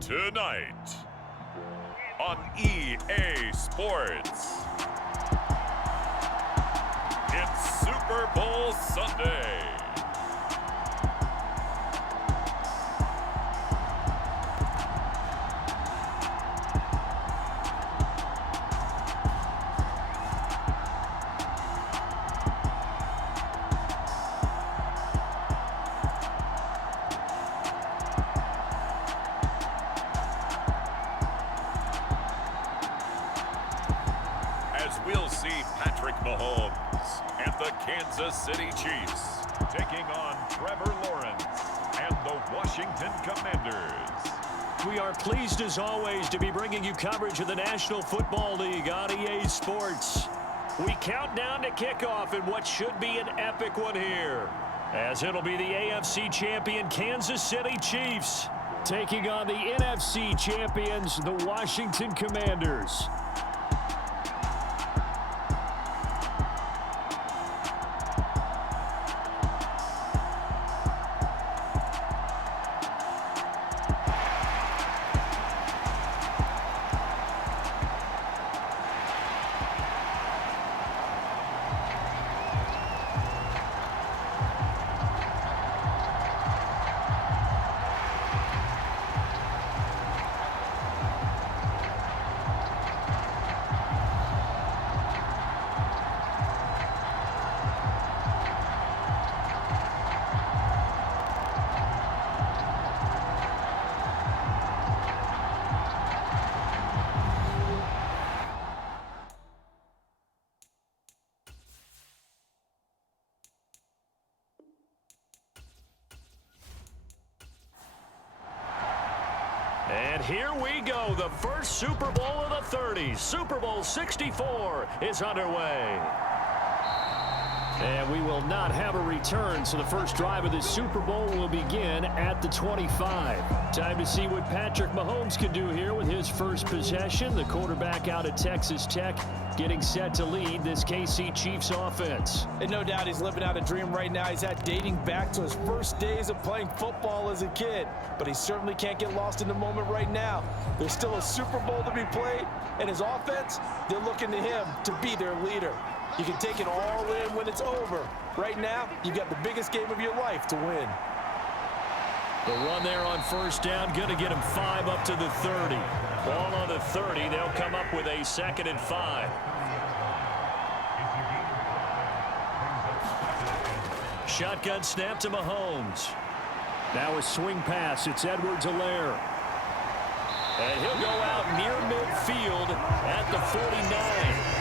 Tonight on EA Sports, it's Super Bowl Sunday. We'll see Patrick Mahomes and the Kansas City Chiefs taking on Trevor Lawrence and the Washington Commanders. We are pleased as always to be bringing you coverage of the National Football League on EA Sports. We count down to kickoff in what should be an epic one here, as it'll be the AFC champion Kansas City Chiefs taking on the NFC champions, the Washington Commanders. And here we go, the first Super Bowl of the 30s. Super Bowl 64 is underway. And we will not have a return, so the first drive of this Super Bowl will begin at the 25. Time to see what Patrick Mahomes can do here with his first possession. The quarterback out of Texas Tech getting set to lead this KC Chiefs offense. And no doubt he's living out a dream right now. He's dating back to his first days of playing football as a kid. But he certainly can't get lost in the moment right now. There's still a Super Bowl to be played, and his offense, they're looking to him to be their leader. You can take it all in when it's over. Right now, you got the biggest game of your life to win. The run there on first down, going to get him 5 up to the 30. Ball on the 30, they'll come up with a 2nd and 5. Shotgun snap to Mahomes. Now a swing pass, it's Edwards-Helaire. And he'll go out near midfield at the 49.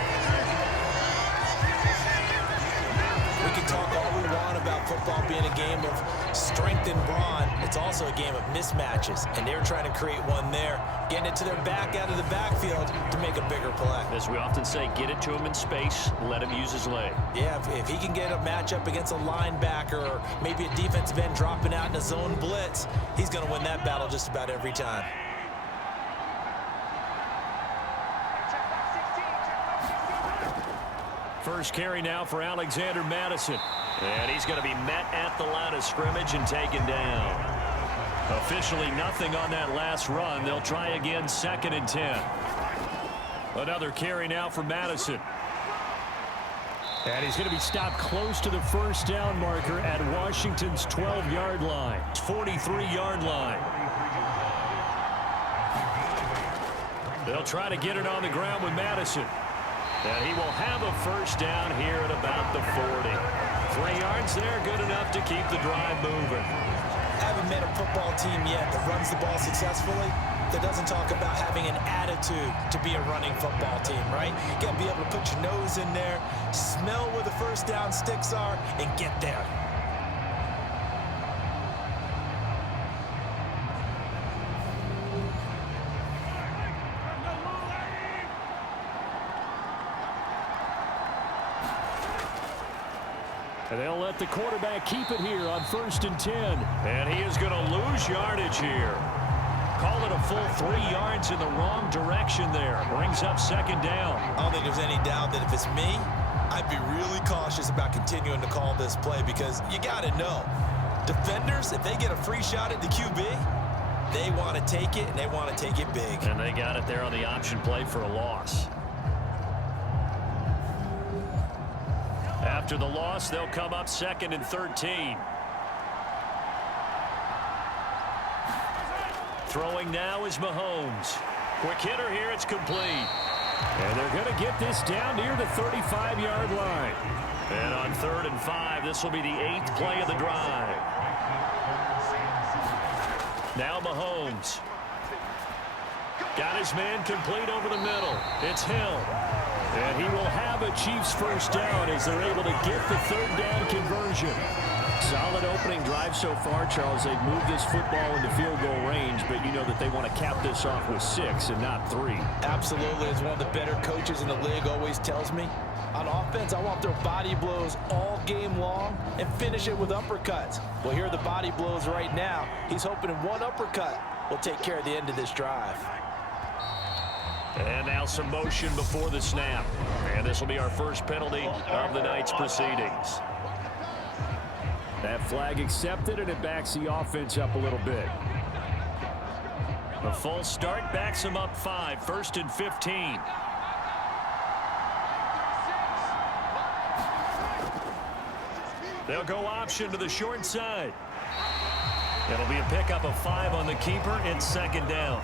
We can talk all we want about football being a game of strength and brawn. It's also a game of mismatches, and they're trying to create one there, getting it to their back out of the backfield to make a bigger play. As we often say, get it to him in space, let him use his leg. Yeah, if he can get a matchup against a linebacker or maybe a defensive end dropping out in a zone blitz, he's going to win that battle just about every time. First carry now for Alexander Madison. And he's going to be met at the line of scrimmage and taken down. Officially nothing on that last run. They'll try again, 2nd and 10. Another carry now for Madison. And he's going to be stopped close to the first down marker at Washington's 12-yard line. 43-yard line. They'll try to get it on the ground with Madison. And he will have a first down here at about the 40. 3 yards there, good enough to keep the drive moving. I haven't met a football team yet that runs the ball successfully that doesn't talk about having an attitude to be a running football team, right? You got to be able to put your nose in there, smell where the first down sticks are, and get there. And they'll let the quarterback keep it here on 1st and 10. And he is going to lose yardage here. Call it a full 3 yards in the wrong direction there. Brings up 2nd down. I don't think there's any doubt that if it's me, I'd be really cautious about continuing to call this play because you got to know, defenders, if they get a free shot at the QB, They want to take it, and they want to take it big. And they got it there on the option play for a loss. After the loss, they'll come up 2nd and 13. Throwing now is Mahomes. Quick hitter here, it's complete. And they're going to get this down near the 35-yard line. And on 3rd and 5, this will be the 8th play of the drive. Now Mahomes. Got his man complete over the middle. It's Hill. And he will have a Chiefs first down as they're able to get the 3rd down conversion. Solid opening drive so far, Charles. They've moved this football into field goal range, but you know that they want to cap this off with 6 and not 3. Absolutely. As one of the better coaches in the league always tells me, on offense, I want their body blows all game long and finish it with uppercuts. Well, here are the body blows right now. He's hoping one uppercut will take care of the end of this drive. And now some motion before the snap. And this will be our first penalty of the night's proceedings. That flag accepted, and it backs the offense up a little bit. A false start backs them up 5, 1st and 15. They'll go option to the short side. It'll be a pickup of 5 on the keeper. It's 2nd down.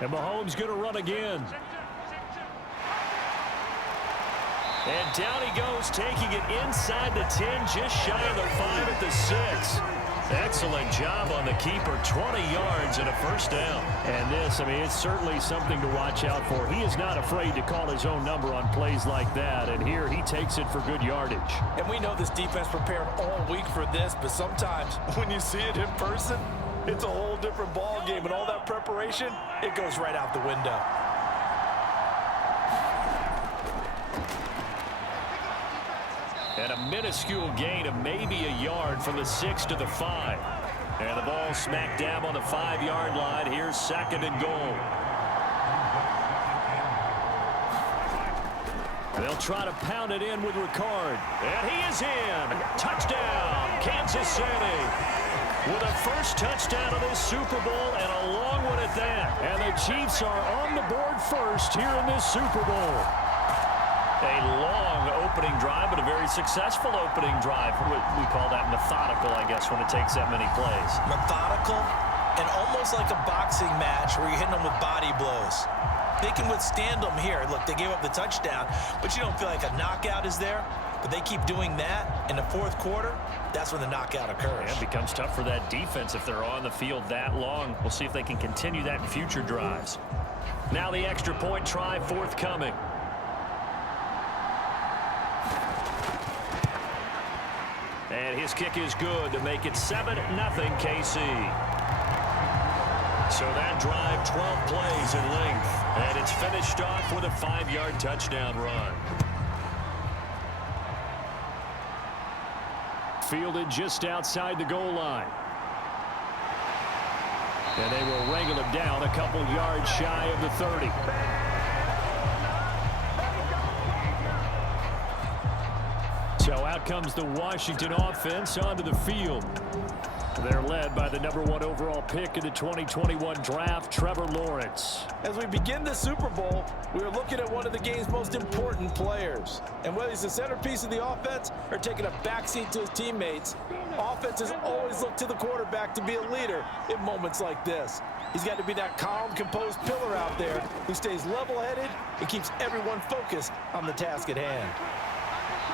And Mahomes going to run again. And down he goes, taking it inside the 10, just shy of the 5 at the 6. Excellent job on the keeper, 20 yards and a first down. And this, I mean, it's certainly something to watch out for. He is not afraid to call his own number on plays like that, and here he takes it for good yardage. And we know this defense prepared all week for this, but sometimes when you see it in person, it's a whole different ball game, and all that preparation, it goes right out the window. And a minuscule gain of maybe a yard from the 6 to the 5. And the ball smack dab on the 5-yard line. Here's 2nd and goal. They'll try to pound it in with Ricard. And he is in. Touchdown, Kansas City. With a first touchdown of this Super Bowl and a long one at that. And the Chiefs are on the board first here in this Super Bowl. A long opening drive, but a very successful opening drive. We call that methodical, I guess, when it takes that many plays. Methodical and almost like a boxing match where you're hitting them with body blows. They can withstand them here. Look, they gave up the touchdown, but you don't feel like a knockout is there. But they keep doing that in the 4th quarter. That's when the knockout occurs. And it becomes tough for that defense if they're on the field that long. We'll see if they can continue that in future drives. Now the extra point try forthcoming. And his kick is good to make it 7-0 KC. So that drive, 12 plays in length. And it's finished off with a 5-yard touchdown run. Fielded just outside the goal line. And they will wrangle him down a couple yards shy of the 30. So out comes the Washington offense onto the field. They're led by the #1 overall pick in the 2021 draft, Trevor Lawrence. As we begin the Super Bowl, we are looking at one of the game's most important players. And whether he's the centerpiece of the offense or taking a backseat to his teammates, offenses always look to the quarterback to be a leader in moments like this. He's got to be that calm, composed pillar out there who stays level-headed and keeps everyone focused on the task at hand.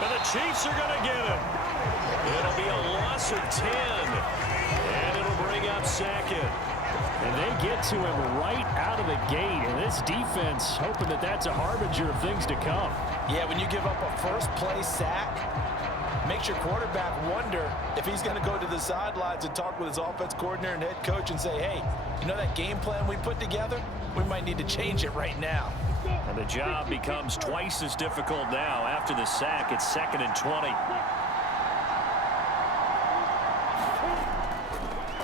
And the Chiefs are going to get him. It'll be a loss of 10. And it'll bring up 2nd. And they get to him right out of the gate. And this defense hoping that that's a harbinger of things to come. Yeah, when you give up a first-play sack, makes your quarterback wonder if he's going to go to the sidelines and talk with his offense coordinator and head coach and say, hey, you know that game plan we put together? We might need to change it right now. And the job becomes twice as difficult now. After the sack, it's 2nd and 20.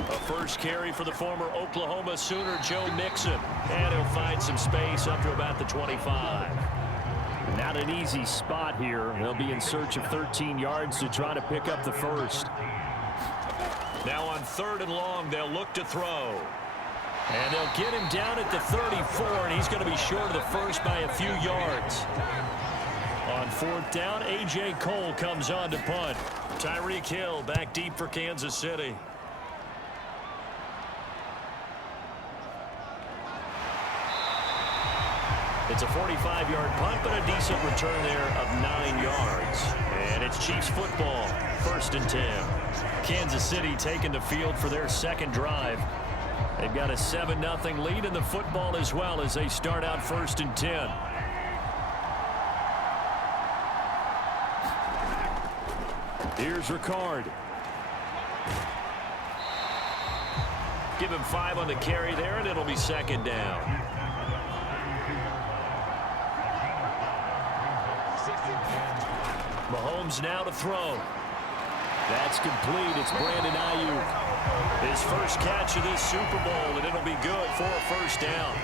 A first carry for the former Oklahoma Sooner, Joe Mixon. And he'll find some space up to about the 25. Not an easy spot here. They'll be in search of 13 yards to try to pick up the first. Now on 3rd and long, they'll look to throw. And they'll get him down at the 34, and he's going to be short of the first by a few yards. On 4th down, A.J. Cole comes on to punt. Tyreek Hill back deep for Kansas City. It's a 45-yard punt, but a decent return there of 9 yards. And it's Chiefs football, 1st and 10. Kansas City taking the field for their second drive. They've got a 7-0 lead in the football as well as they start out 1st and 10. Here's Ricard. Give him 5 on the carry there, and it'll be 2nd down. Mahomes now to throw. That's complete. It's Brandon Ayuk. His first catch of this Super Bowl, and it'll be good for a 1st down.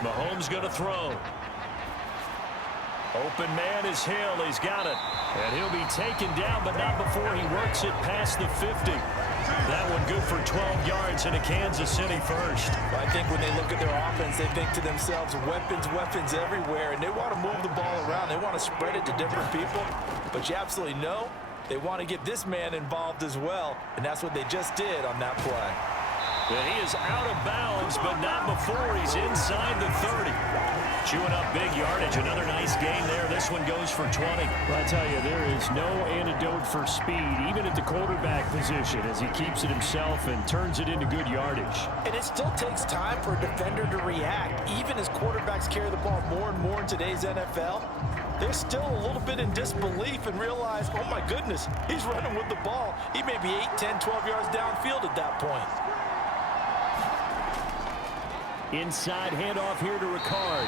Mahomes going to throw. Open man is Hill. He's got it. And he'll be taken down, but not before he works it past the 50. That one good for 12 yards and a Kansas City first. I think when they look at their offense, they think to themselves, weapons everywhere, and they want to move the ball around. They want to spread it to different people, but you absolutely know they want to get this man involved as well, and that's what they just did on that play. And he is out of bounds, but not before he's inside the 30. Chewing up big yardage. Another nice game there. This one goes for 20. Well, I tell you, there is no antidote for speed, even at the quarterback position, as he keeps it himself and turns it into good yardage. And it still takes time for a defender to react. Even as quarterbacks carry the ball more and more in today's NFL, they're still a little bit in disbelief and realize, oh my goodness, he's running with the ball. He may be 8, 10, 12 yards downfield at that point. Inside handoff here to Ricard.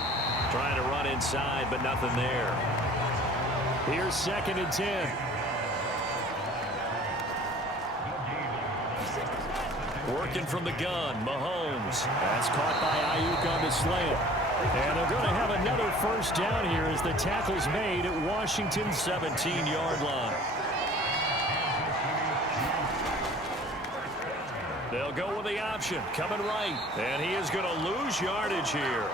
Trying to run inside, but nothing there. Here's 2nd and 10. Working from the gun, Mahomes. That's caught by Ayuk on the slant. And they're going to have another 1st down here as the tackle's made at Washington's 17-yard line. They'll go with the option, coming right. And he is going to lose yardage here.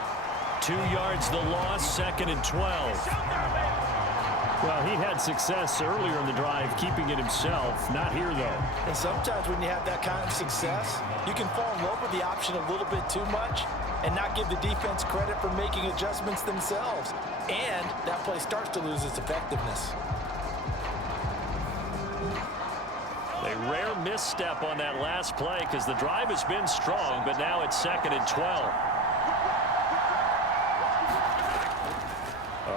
2 yards the loss, 2nd and 12. Well, he had success earlier in the drive, keeping it himself. Not here, though. And sometimes when you have that kind of success, you can fall in love with the option a little bit too much and not give the defense credit for making adjustments themselves. And that play starts to lose its effectiveness. A rare misstep on that last play because the drive has been strong, but now it's 2nd and 12.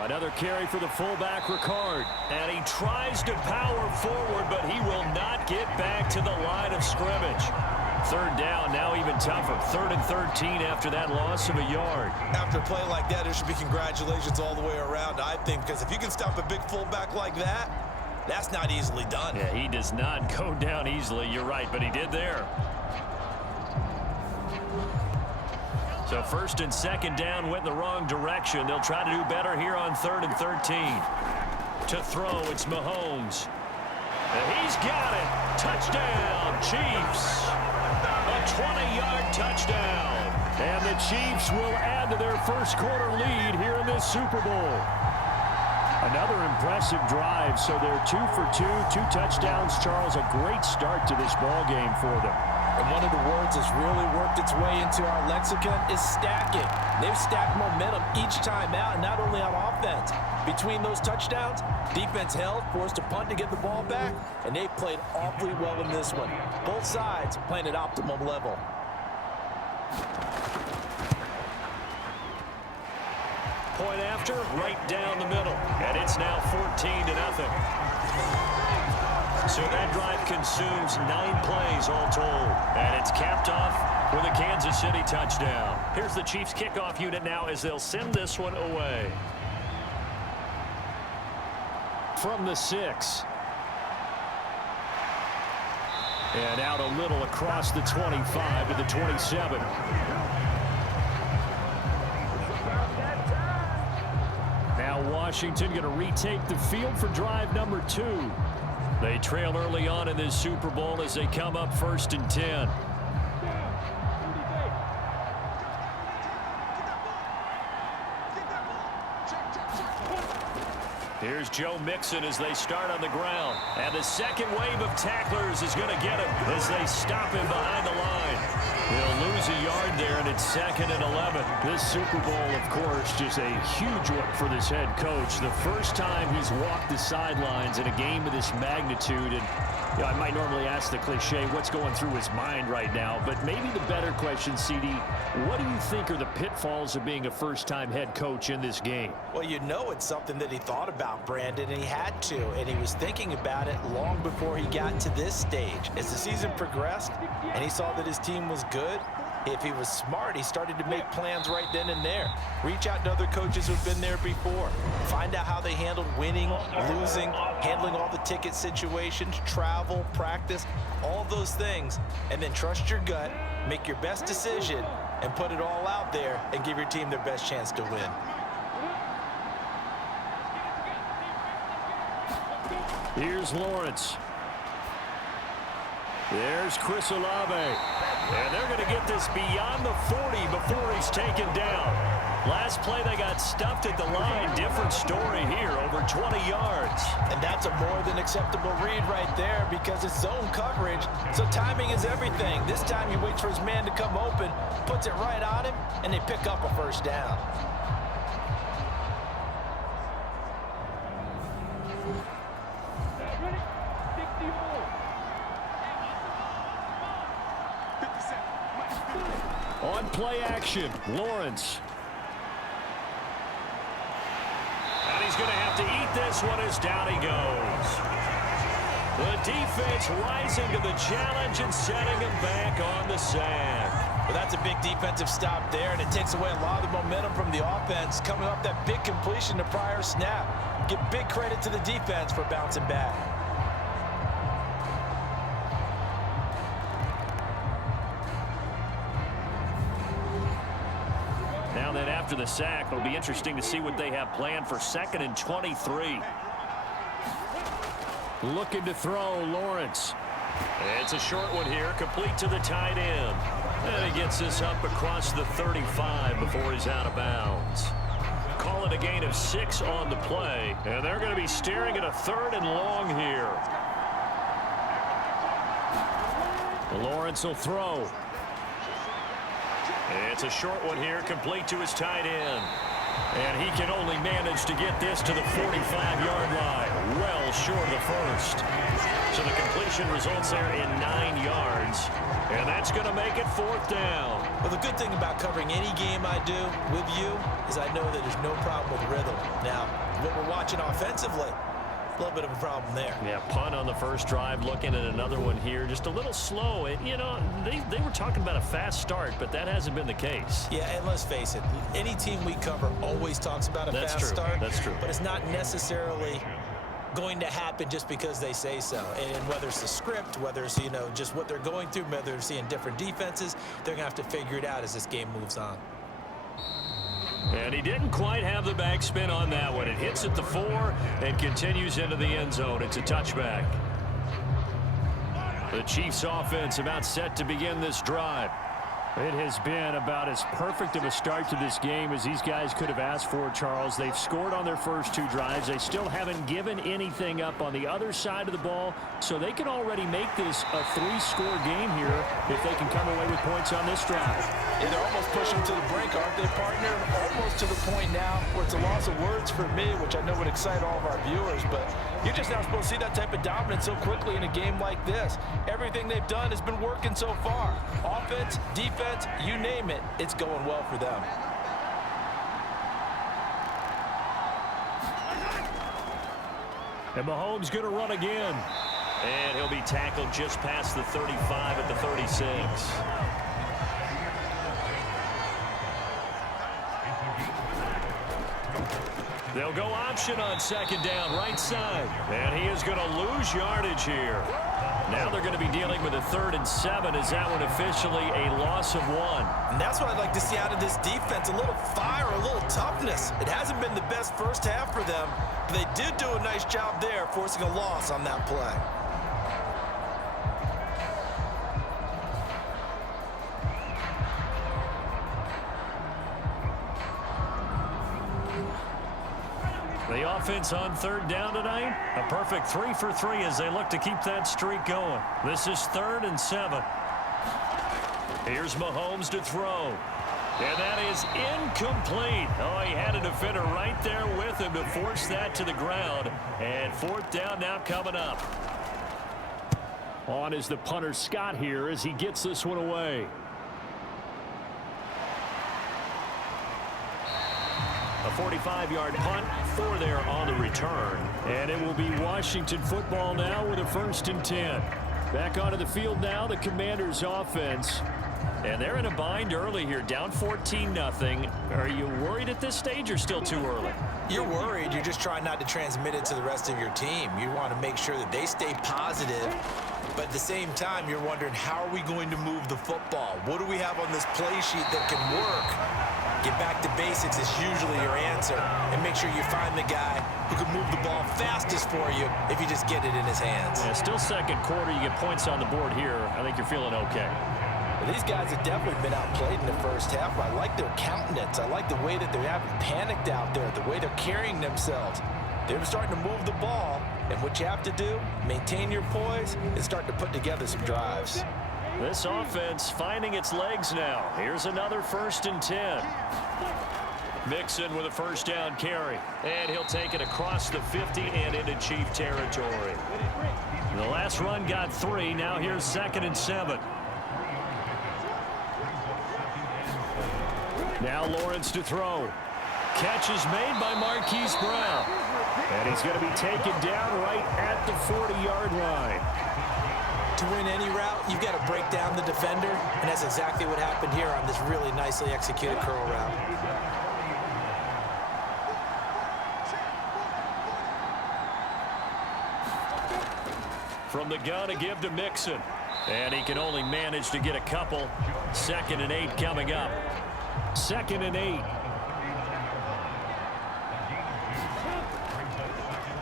Another carry for the fullback, Ricard. And he tries to power forward, but he will not get back to the line of scrimmage. 3rd down, now even tougher. 3rd and 13 after that loss of a yard. After a play like that, there should be congratulations all the way around, I think, because if you can stop a big fullback like that, that's not easily done. Yeah, he does not go down easily. You're right, but he did there. So 1st and 2nd down went in the wrong direction. They'll try to do better here on 3rd and 13. To throw, it's Mahomes. And he's got it. Touchdown, Chiefs. A 20-yard touchdown. And the Chiefs will add to their first quarter lead here in this Super Bowl. Another impressive drive, so they're 2 for 2, 2 touchdowns. Charles, a great start to this ball game for them. And one of the words that's really worked its way into our lexicon is stacking. They've stacked momentum each time out, and not only on offense. Between those touchdowns, defense held, forced a punt to get the ball back, and they played awfully well in this one. Both sides playing at optimum level. Point after, right down the middle. And it's now 14-0. So that drive consumes 9 plays all told. And it's capped off with a Kansas City touchdown. Here's the Chiefs kickoff unit now as they'll send this one away. From the 6. And out a little across the 25 to the 27. Washington going to retake the field for drive number 2. They trail early on in this Super Bowl as they come up 1st and 10. Here's Joe Mixon as they start on the ground. And the second wave of tacklers is going to get him as they stop him behind the line. He'll lose a yard there, and it's 2nd and 11. This Super Bowl, of course, just a huge one for this head coach. The first time he's walked the sidelines in a game of this magnitude. And I might normally ask the cliche, what's going through his mind right now? But maybe the better question, CD, what do you think are the pitfalls of being a first-time head coach in this game? Well, you know it's something that he thought about, Brandon, and he had to. And he was thinking about it long before he got to this stage. As the season progressed and he saw that his team was good, if he was smart, he started to make plans right then and there. Reach out to other coaches who've been there before. Find out how they handled winning, losing, handling all the ticket situations, travel, practice, all those things. And then trust your gut, make your best decision, and put it all out there and give your team their best chance to win. Here's Lawrence. There's Chris Olave. And they're going to get this beyond the 40 before he's taken down. Last play, they got stuffed at the line. Different story here, over 20 yards. And that's a more than acceptable read right there because it's zone coverage, so timing is everything. This time he waits for his man to come open, puts it right on him, and they pick up a first down. On play action, Lawrence. And he's going to have to eat this one as down he goes. The defense rising to the challenge and setting him back on the sand. Well, that's a big defensive stop there, and it takes away a lot of the momentum from the offense coming off that big completion the prior snap. Give big credit to the defense for bouncing back. Now then, after the sack, it'll be interesting to see what they have planned for 2nd and 23. Looking to throw, Lawrence. It's a short one here, complete to the tight end. And he gets this up across the 35 before he's out of bounds. Call it a gain of 6 on the play, and they're going to be staring at a 3rd and long here. Lawrence will throw. It's a short one here, complete to his tight end. And he can only manage to get this to the 45-yard line, well short of the first. So the completion results there in 9 yards, and that's going to make it 4th down. Well, the good thing about covering any game I do with you is I know that there's no problem with rhythm. Now, what we're watching offensively, a little bit of a problem there. Yeah, punt on the first drive, looking at another one here. Just a little slow. You know, they were talking about a fast start, but that hasn't been the case. Yeah, and let's face it, any team we cover always talks about a fast start. That's true. But it's not necessarily going to happen just because they say so. And whether it's the script, whether it's, just what they're going through, whether they're seeing different defenses, they're going to have to figure it out as this game moves on. And he didn't quite have the backspin on that one. It hits at the 4 and continues into the end zone. It's a touchback. The Chiefs offense about set to begin this drive. It has been about as perfect of a start to this game as these guys could have asked for, Charles. They've scored on their first 2 drives. They still haven't given anything up on the other side of the ball, so they can already make this a 3-score game here if they can come away with points on this drive. Yeah, they're almost pushing to the brink, aren't they, partner? Almost to the point now where it's a loss of words for me, which I know would excite all of our viewers, but you're just not supposed to see that type of dominance so quickly in a game like this. Everything they've done has been working so far. Offense, defense, you name it, it's going well for them. And Mahomes going to run again. And he'll be tackled just past the 35 at the 36. They'll go option on second down, right side. And he is going to lose yardage here. Now they're going to be dealing with a 3rd and 7. Is that one officially a loss of 1? And that's what I'd like to see out of this defense, a little fire, a little toughness. It hasn't been the best first half for them, but they did do a nice job there, forcing a loss on that play. The offense on 3rd down tonight, a perfect 3 for 3 as they look to keep that streak going. This is 3rd and 7. Here's Mahomes to throw. And that is incomplete. Oh, he had a defender right there with him to force that to the ground. And 4th down now coming up. On is the punter Scott here as he gets this one away. A 45-yard punt, 4 there on the return. And it will be Washington football now with a 1st and 10. Back onto the field now, the Commanders offense. And they're in a bind early here, down 14-0. Are you worried at this stage or still too early? You're worried. You're just trying not to transmit it to the rest of your team. You want to make sure that they stay positive. But at the same time, you're wondering, how are we going to move the football? What do we have on this play sheet that can work? Get back to basics is usually your answer. And make sure you find the guy who can move the ball fastest for you if you just get it in his hands. Yeah, still second quarter. You get points on the board here. I think you're feeling okay. Well, these guys have definitely been outplayed in the first half. I like their countenance. I like the way that they haven't panicked out there, the way they're carrying themselves. They're starting to move the ball. And what you have to do, maintain your poise and start to put together some drives. This offense finding its legs now. Here's another 1st and 10. Mixon with a 1st down carry. And he'll take it across the 50 and into Chief territory. The last run got 3. Now here's 2nd and 7. Now Lawrence to throw. Catch is made by Marquise Brown. And he's going to be taken down right at the 40-yard line. To win any route, you've got to break down the defender, and that's exactly what happened here on this really nicely executed curl route. From the gun to give to Mixon. And he can only manage to get a couple. 2nd and 8 coming up. 2nd and 8.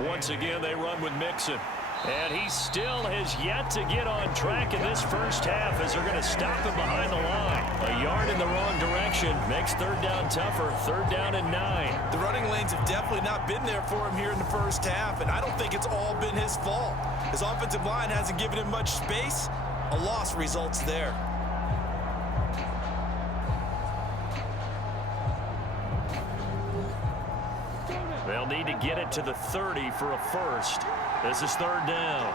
Once again, they run with Mixon. And he still has yet to get on track in this first half as they're going to stop him behind the line. A yard in the wrong direction makes 3rd down tougher. 3rd down and 9. The running lanes have definitely not been there for him here in the first half, and I don't think it's all been his fault. His offensive line hasn't given him much space. A loss results there. They'll need to get it to the 30 for a 1st. This is 3rd down.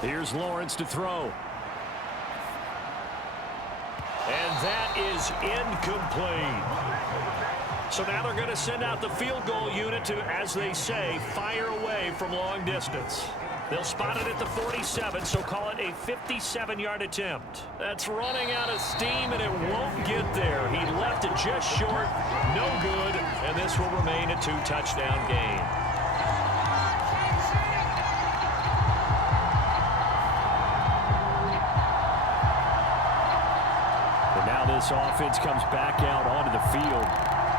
Here's Lawrence to throw. And that is incomplete. So now they're going to send out the field goal unit to, as they say, fire away from long distance. They'll spot it at the 47, so call it a 57-yard attempt. That's running out of steam, and it won't get there. He left it just short, no good, and this will remain a 2-touchdown game. And now this offense comes back out onto the field.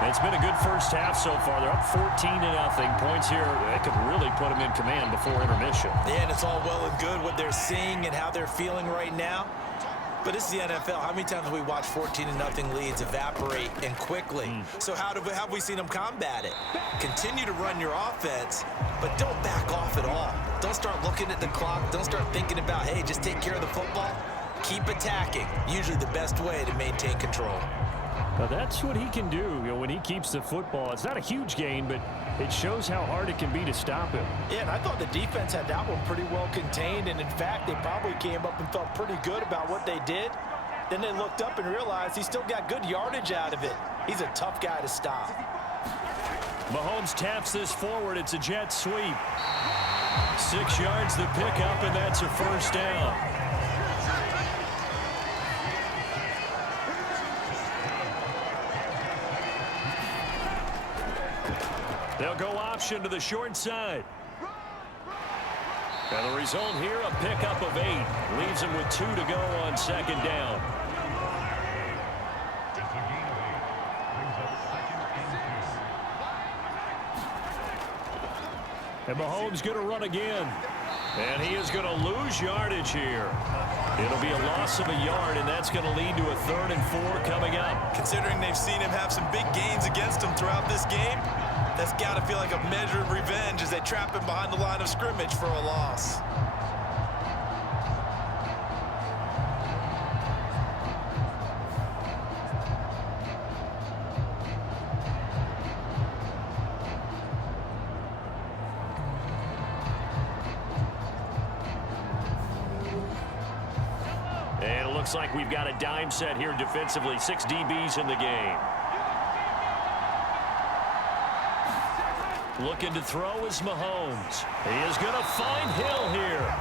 It's been a good first half so far. They're up 14-0. Points here, they could really put them in command before intermission. Yeah, and it's all well and good what they're seeing and how they're feeling right now. But this is the NFL. How many times have we watched 14-0 leads evaporate and quickly? So have we seen them combat it? Continue to run your offense, but don't back off at all. Don't start looking at the clock. Don't start thinking about, hey, just take care of the football. Keep attacking. Usually the best way to maintain control. Now that's what he can do, when he keeps the football. It's not a huge gain, but it shows how hard it can be to stop him. Yeah, and I thought the defense had that one pretty well contained, and in fact, they probably came up and felt pretty good about what they did. Then they looked up and realized he still got good yardage out of it. He's a tough guy to stop. Mahomes taps this forward. It's a jet sweep. 6 yards the pickup, and that's a 1st down. They'll go option to the short side. And the result here, a pickup of 8. Leaves him with 2 to go on second down. And Mahomes going to run again. And he is going to lose yardage here. It'll be a loss of a yard, and that's going to lead to a 3rd and 4 coming up. Considering they've seen him have some big gains against him throughout this game, that's got to feel like a measure of revenge as they trap him behind the line of scrimmage for a loss. And it looks like we've got a dime set here defensively. 6 DBs in the game. Looking to throw is Mahomes. He is going to find Hill here.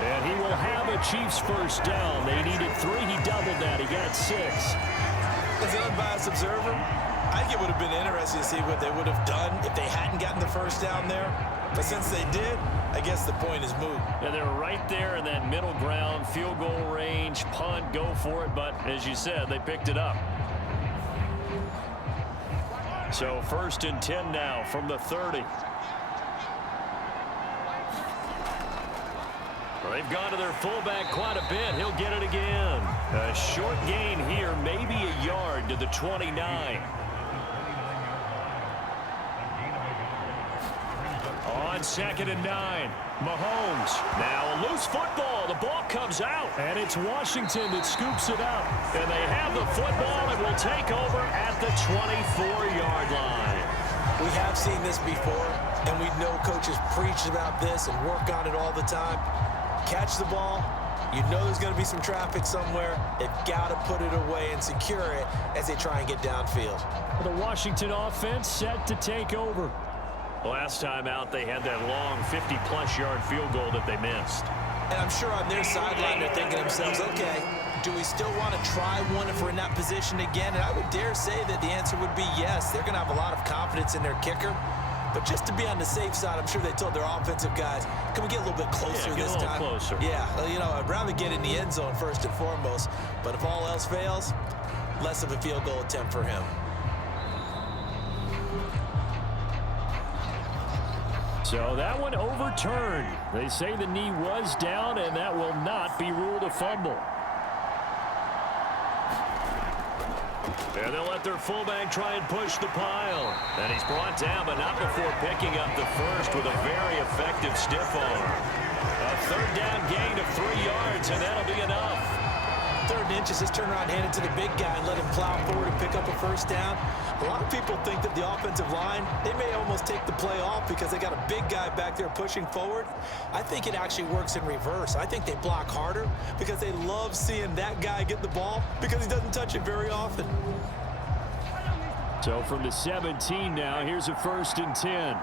And he will have a Chiefs first down. They needed 3. He doubled that. He got 6. As an unbiased observer, I think it would have been interesting to see what they would have done if they hadn't gotten the first down there. But since they did, I guess the point is moot. Yeah, they're right there in that middle ground, field goal range, punt, go for it. But as you said, they picked it up. So 1st and 10 now from the 30. Well, they've gone to their fullback quite a bit. He'll get it again. A short gain here, maybe a yard to the 29. On 2nd and 9, Mahomes. Now a loose football. The ball comes out. And it's Washington that scoops it up. And they have the football and will take over at the 24-yard line. We have seen this before, and we know coaches preach about this and work on it all the time. Catch the ball. You know there's going to be some traffic somewhere. They've got to put it away and secure it as they try and get downfield. The Washington offense set to take over. Last time out, they had that long 50-plus yard field goal that they missed. And I'm sure on their sideline they're thinking to themselves, okay, do we still want to try one if we're in that position again? And I would dare say that the answer would be yes. They're going to have a lot of confidence in their kicker. But just to be on the safe side, I'm sure they told their offensive guys, can we get a little bit closer this time? Closer. Yeah, you know, I'd rather get in the end zone first and foremost. But if all else fails, less of a field goal attempt for him. So that one overturned. They say the knee was down, and that will not be ruled a fumble. And they'll let their fullback try and push the pile. And he's brought down, but not before picking up the first with a very effective stiff arm. A 3rd down gain of 3 yards, and that'll be enough. 3rd and inches, just turn around, hand it to the big guy, and let him plow forward and pick up a first down. A lot of people think that the offensive line, they may almost take the play off because they got a big guy back there pushing forward. I think it actually works in reverse. I think they block harder because they love seeing that guy get the ball because he doesn't touch it very often. So from the 17 now, here's a 1st and 10.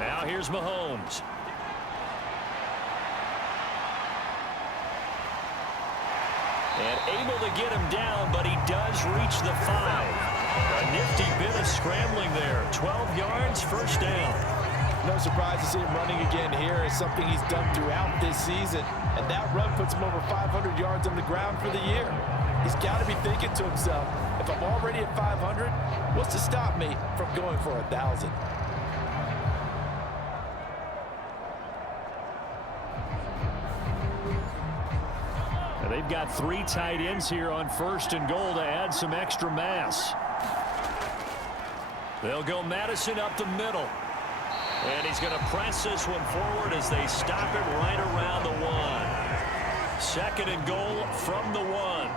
Now here's Mahomes. And able to get him down, but he does reach the 5. A nifty bit of scrambling there. 12 yards, first down. No surprise to see him running again here. It's something he's done throughout this season. And that run puts him over 500 yards on the ground for the year. He's got to be thinking to himself, if I'm already at 500, what's to stop me from going for 1,000? They've got 3 tight ends here on 1st and goal to add some extra mass. They'll go Madison up the middle. And he's going to press this one forward as they stop it right around the 1. 2nd and goal from the 1.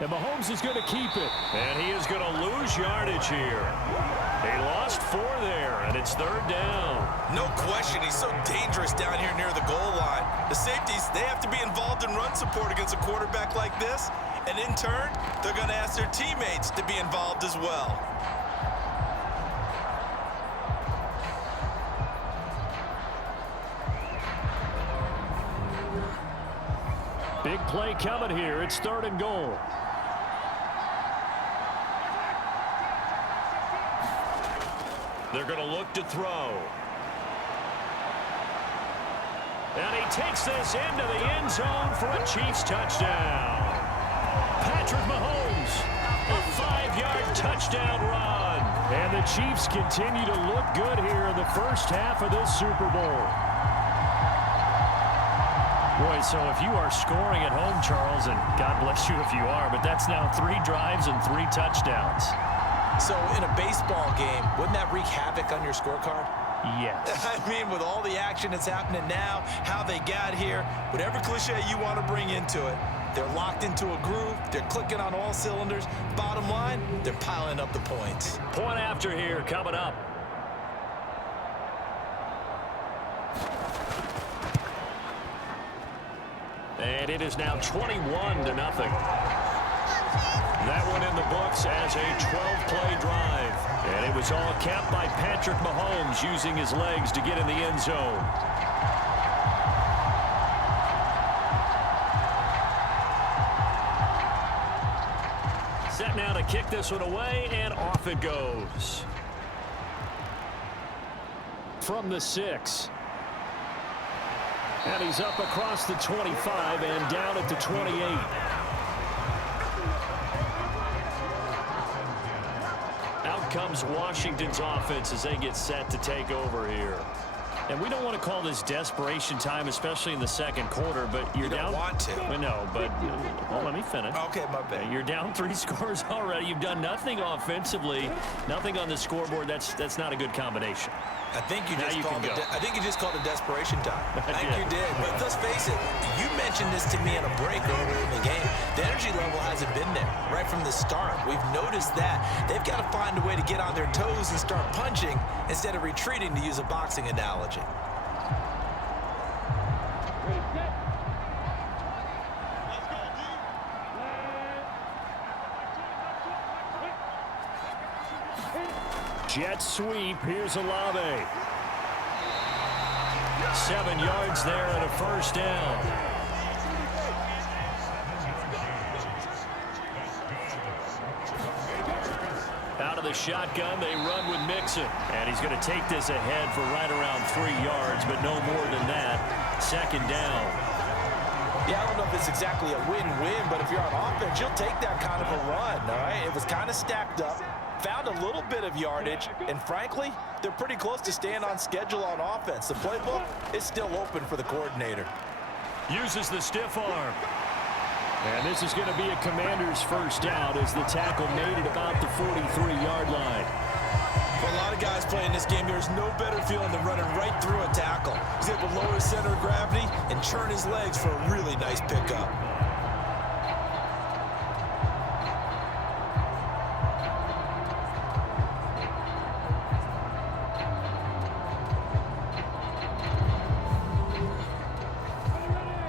And Mahomes is going to keep it. And he is going to lose yardage here. He lost 4 there, and it's 3rd down. No question, he's so dangerous down here near the goal line. The safeties, they have to be involved in run support against a quarterback like this. And in turn, they're going to ask their teammates to be involved as well. Big play coming here. It's 3rd and goal. They're going to look to throw. And he takes this into the end zone for a Chiefs touchdown. Patrick Mahomes, a 5-yard touchdown run. And the Chiefs continue to look good here in the first half of this Super Bowl. Boy, so if you are scoring at home, Charles, and God bless you if you are, but that's now 3 drives and 3 touchdowns. So in a baseball game, wouldn't that wreak havoc on your scorecard? Yes. I mean, with all the action that's happening now, how they got here, whatever cliche you want to bring into it, they're locked into a groove, they're clicking on all cylinders. Bottom line, they're piling up the points. Point after here coming up. And it is now 21-0. That one in the books as a 12-play drive. And it was all capped by Patrick Mahomes using his legs to get in the end zone. Set now to kick this one away, and off it goes. From the 6. And he's up across the 25 and down at the 28. Out comes Washington's offense as they get set to take over here. And we don't want to call this desperation time, especially in the second quarter, but you're down. You don't want to. Well, no, but well, let me finish. Okay, my bad. You're down 3 scores already. You've done nothing offensively, nothing on the scoreboard. That's not a good combination. I think you just called it desperation time. I think you did. But let's face it, you mentioned this to me in a break earlier in the game. The energy level hasn't been there right from the start. We've noticed that. They've got to find a way to get on their toes and start punching instead of retreating, to use a boxing analogy. Jet sweep. Here's Olave. 7 yards there and a first down. Out of the shotgun, they run with Mixon. And he's going to take this ahead for right around 3 yards, but no more than that. Second down. Yeah, I don't know if it's exactly a win-win, but if you're on offense, you'll take that kind of a run, all right? It was kind of stacked up, found a little bit of yardage, and frankly, they're pretty close to staying on schedule on offense. The playbook is still open for the coordinator. Uses the stiff arm. And this is going to be a Commander's first down as the tackle made it about the 43-yard line. For a lot of guys playing this game, there's no better feeling than running right through a tackle. He's able to lower his center of gravity and churn his legs for a really nice pickup.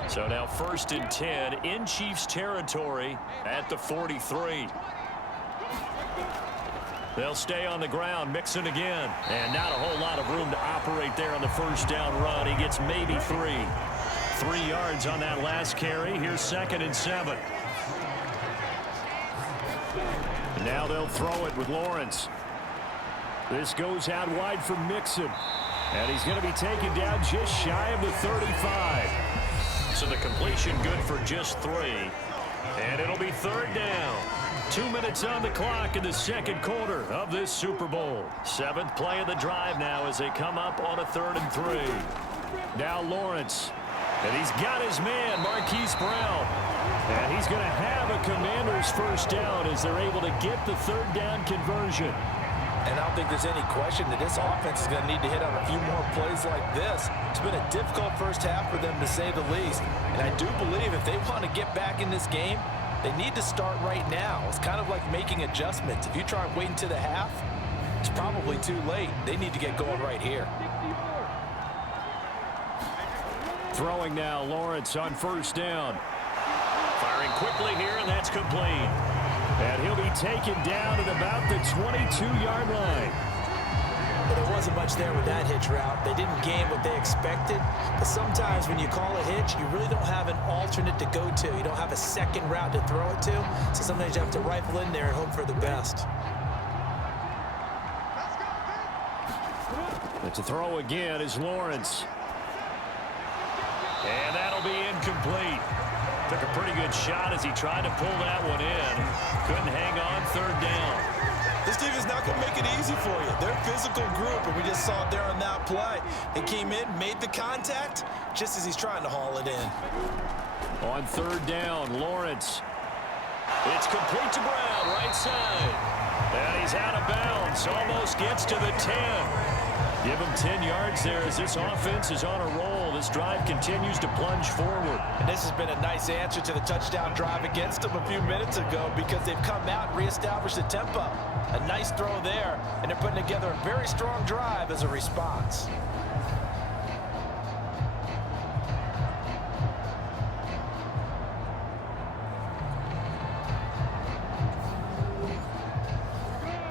So now 1st and 10 in Chiefs territory at the 43. They'll stay on the ground, Mixon again. And not a whole lot of room to operate there on the first down run. He gets maybe 3. 3 yards on that last carry. Here's 2nd and 7. Now they'll throw it with Lawrence. This goes out wide for Mixon. And he's going to be taken down just shy of the 35. So the completion good for just 3. And it'll be 3rd down. 2 minutes on the clock in the second quarter of this Super Bowl. 7th play of the drive now as they come up on a 3rd and 3. Now Lawrence. And he's got his man, Marquise Brown. And he's going to have a Commander's first down as they're able to get the 3rd down conversion. And I don't think there's any question that this offense is going to need to hit on a few more plays like this. It's been a difficult first half for them, to say the least. And I do believe if they want to get back in this game, they need to start right now. It's kind of like making adjustments. If you try and wait until the half, it's probably too late. They need to get going right here. Throwing now, Lawrence on first down. Firing quickly here, and that's complete. And he'll be taken down at about the 22-yard line. But there wasn't much there with that hitch route. They didn't gain what they expected. But sometimes when you call a hitch, you really don't have an alternate to go to. You don't have a second route to throw it to. So sometimes you have to rifle in there and hope for the best. But to throw again is Lawrence. And that'll be incomplete. Took a pretty good shot as he tried to pull that one in. Couldn't hang on, third down. This team is not going to make it easy for you. They're a physical group, and we just saw it there on that play. They came in, made the contact, just as he's trying to haul it in. On third down, Lawrence. It's complete to Brown, right side. And he's out of bounds, almost gets to the 10. Give him 10 yards there as this offense is on a roll. This drive continues to plunge forward. And this has been a nice answer to the touchdown drive against them a few minutes ago because they've come out and reestablished the tempo. A nice throw there, and they're putting together a very strong drive as a response.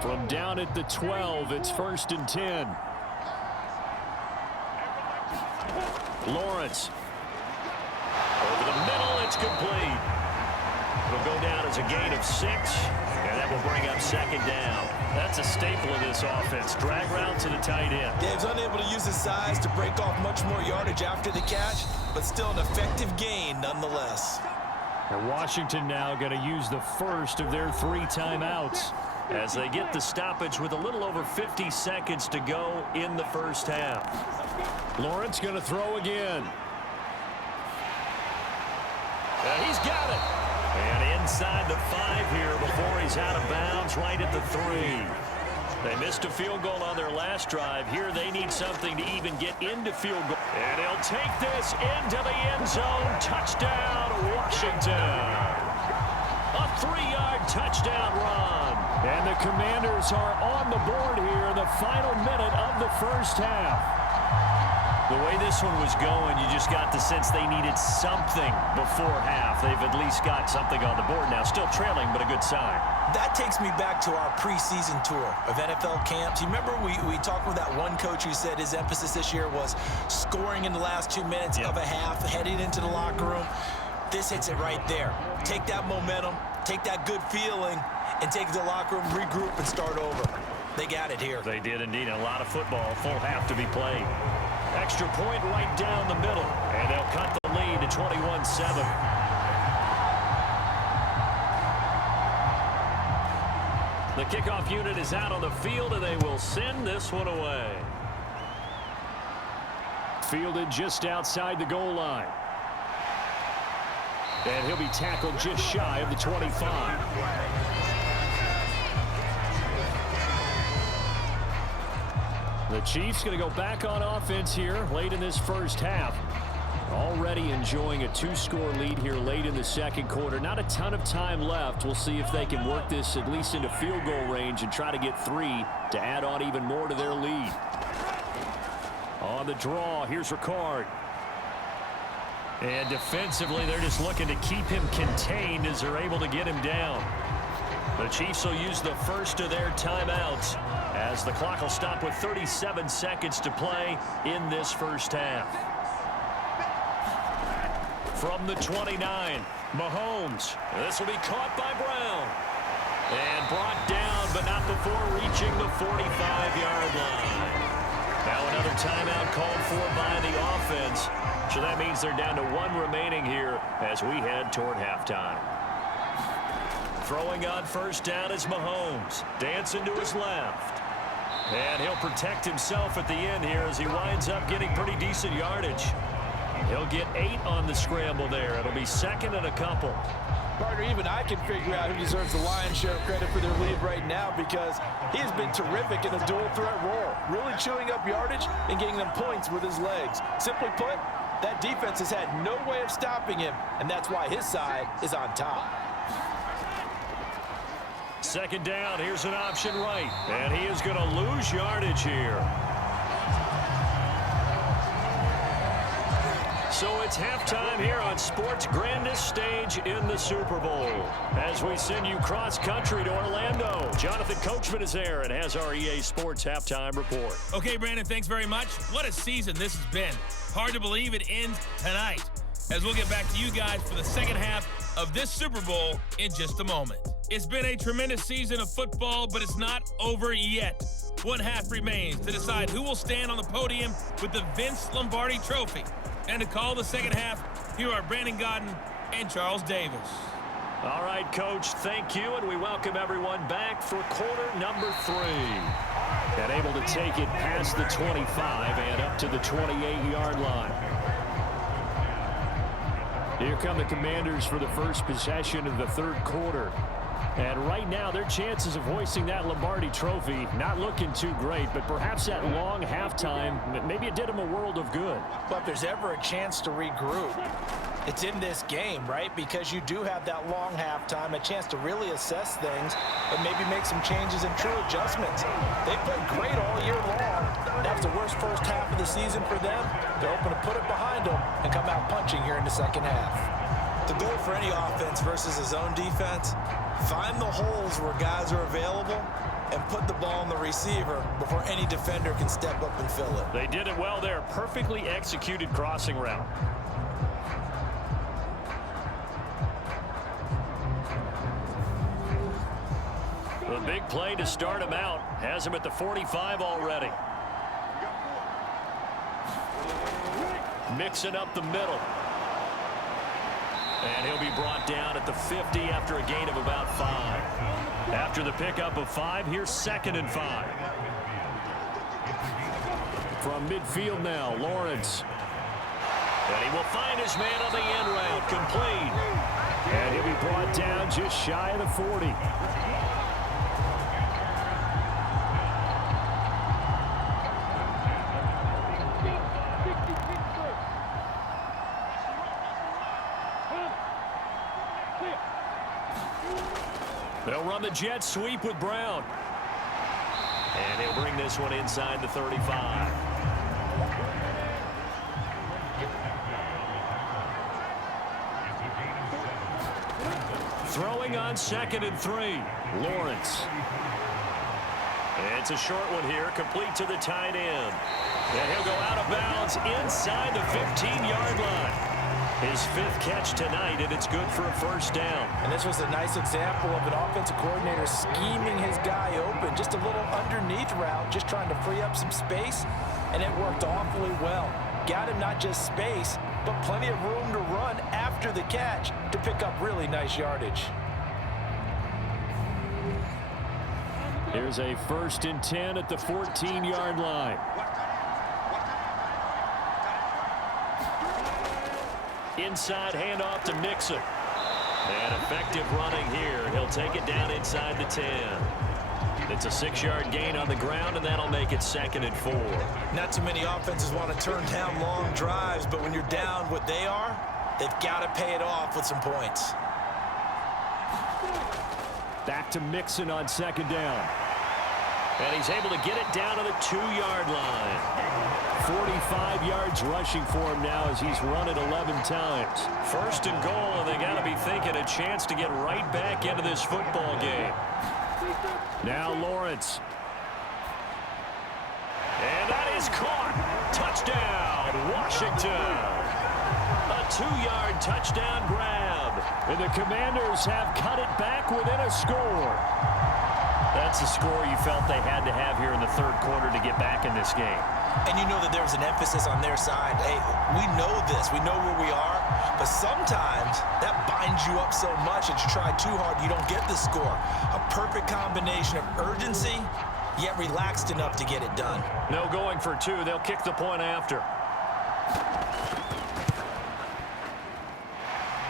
From down at the 12, it's 1st and 10. Lawrence. Over the middle, it's complete. It'll go down as a gain of 6, and that will bring up 2nd down. That's a staple of this offense. Drag route to the tight end. Dave's unable to use his size to break off much more yardage after the catch, but still an effective gain nonetheless. And Washington now going to use the first of their 3 timeouts. As they get the stoppage with a little over 50 seconds to go in the first half. Lawrence going to throw again. He's got it. And inside the 5 here before he's out of bounds, right at the 3. They missed a field goal on their last drive. Here they need something to even get into field goal. And he'll take this into the end zone. Touchdown, Washington. A 3-yard touchdown run. And the Commanders are on the board here in the final minute of the first half. The way this one was going, you just got the sense they needed something before half. They've at least got something on the board now. Still trailing, but a good sign. That takes me back to our preseason tour of NFL camps. You remember we talked with that one coach who said his emphasis this year was scoring in the last 2 minutes of a half, heading into the locker room. This hits it right there. Take that momentum, take that good feeling, and take it to the locker room, regroup, and start over. They got it here. They did indeed. A lot of football, full half to be played. Extra point right down the middle, and they'll cut the lead to 21-7. The kickoff unit is out on the field, and they will send this one away. Fielded just outside the goal line. And he'll be tackled just shy of the 25. The Chiefs going to go back on offense here late in this first half. Already enjoying a 2-score lead here late in the second quarter. Not a ton of time left. We'll see if they can work this at least into field goal range and try to get 3 to add on even more to their lead. On the draw, here's Ricard. And defensively, they're just looking to keep him contained as they're able to get him down. The Chiefs will use the first of their timeouts as the clock will stop with 37 seconds to play in this first half. From the 29, Mahomes. This will be caught by Brown. And brought down, but not before reaching the 45-yard line. Now another timeout called for by the offense. So that means they're down to 1 remaining here as we head toward halftime. Throwing on first down is Mahomes. Dancing to his left. And he'll protect himself at the end here as he winds up getting pretty decent yardage. He'll get 8 on the scramble there. It'll be 2nd and a couple. Partner, even I can figure out who deserves the lion's share of credit for their lead right now because he has been terrific in a dual threat role, really chewing up yardage and getting them points with his legs. Simply put, that defense has had no way of stopping him, and that's why his side is on top. 2nd down, here's an option right, and he is going to lose yardage here. So it's halftime here on sports' grandest stage in the Super Bowl. As we send you cross-country to Orlando, Jonathan Coachman is there and has our EA Sports halftime report. Okay, Brandon, thanks very much. What a season this has been. Hard to believe it ends tonight. As we'll get back to you guys for the second half of this Super Bowl in just a moment. It's been a tremendous season of football, but it's not over yet. One half remains to decide who will stand on the podium with the Vince Lombardi Trophy. And to call the second half, here are Brandon Godden and Charles Davis. All right, Coach, thank you, and we welcome everyone back for quarter number 3. And able to take it past the 25 and up to the 28-yard line. Here come the Commanders for the first possession of the third quarter. And right now, their chances of hoisting that Lombardi Trophy not looking too great, but perhaps that long halftime, maybe it did them a world of good. But if there's ever a chance to regroup, it's in this game, right? Because you do have that long halftime, a chance to really assess things and maybe make some changes and true adjustments. They played great all year long. That was the worst first half of the season for them. They're hoping to put it behind them and come out punching here in the second half. The goal for any offense versus a zone defense, find the holes where guys are available and put the ball on the receiver before any defender can step up and fill it. They did it well there. Perfectly executed crossing route. The big play to start him out. Has him at the 45 already. Mixing up the middle. And he'll be brought down at the 50 after a gain of about 5. After the pickup of 5, here's 2nd and 5. From midfield now, Lawrence. And he will find his man on the end route, complete. And he'll be brought down just shy of the 40. They'll run the jet sweep with Brown. And he'll bring this one inside the 35. Throwing on 2nd and 3. Lawrence. And it's a short one here, complete to the tight end. And he'll go out of bounds inside the 15-yard line. His 5th catch tonight, and it's good for a first down. And this was a nice example of an offensive coordinator scheming his guy open. Just a little underneath route, just trying to free up some space, and it worked awfully well. Got him not just space, but plenty of room to run after the catch to pick up really nice yardage. Here's a 1st and 10 at the 14-yard line. Inside handoff to Mixon. And effective running here. He'll take it down inside the 10. It's a 6-yard gain on the ground, and that'll make it 2nd and 4. Not too many offenses want to turn down long drives, but when you're down what they are, they've got to pay it off with some points. Back to Mixon on 2nd down. And he's able to get it down to the 2-yard line. 45 yards rushing for him now as he's run it 11 times. 1st and goal, and they got to be thinking a chance to get right back into this football game. Now Lawrence. And that is caught. Touchdown, Washington. A 2-yard touchdown grab. And the Commanders have cut it back within a score. That's a score you felt they had to have here in the third quarter to get back in this game. And you know that there was an emphasis on their side. Hey, we know this. We know where we are. But sometimes that binds you up so much that you try too hard, you don't get the score. A perfect combination of urgency, yet relaxed enough to get it done. No going for 2. They'll kick the point after.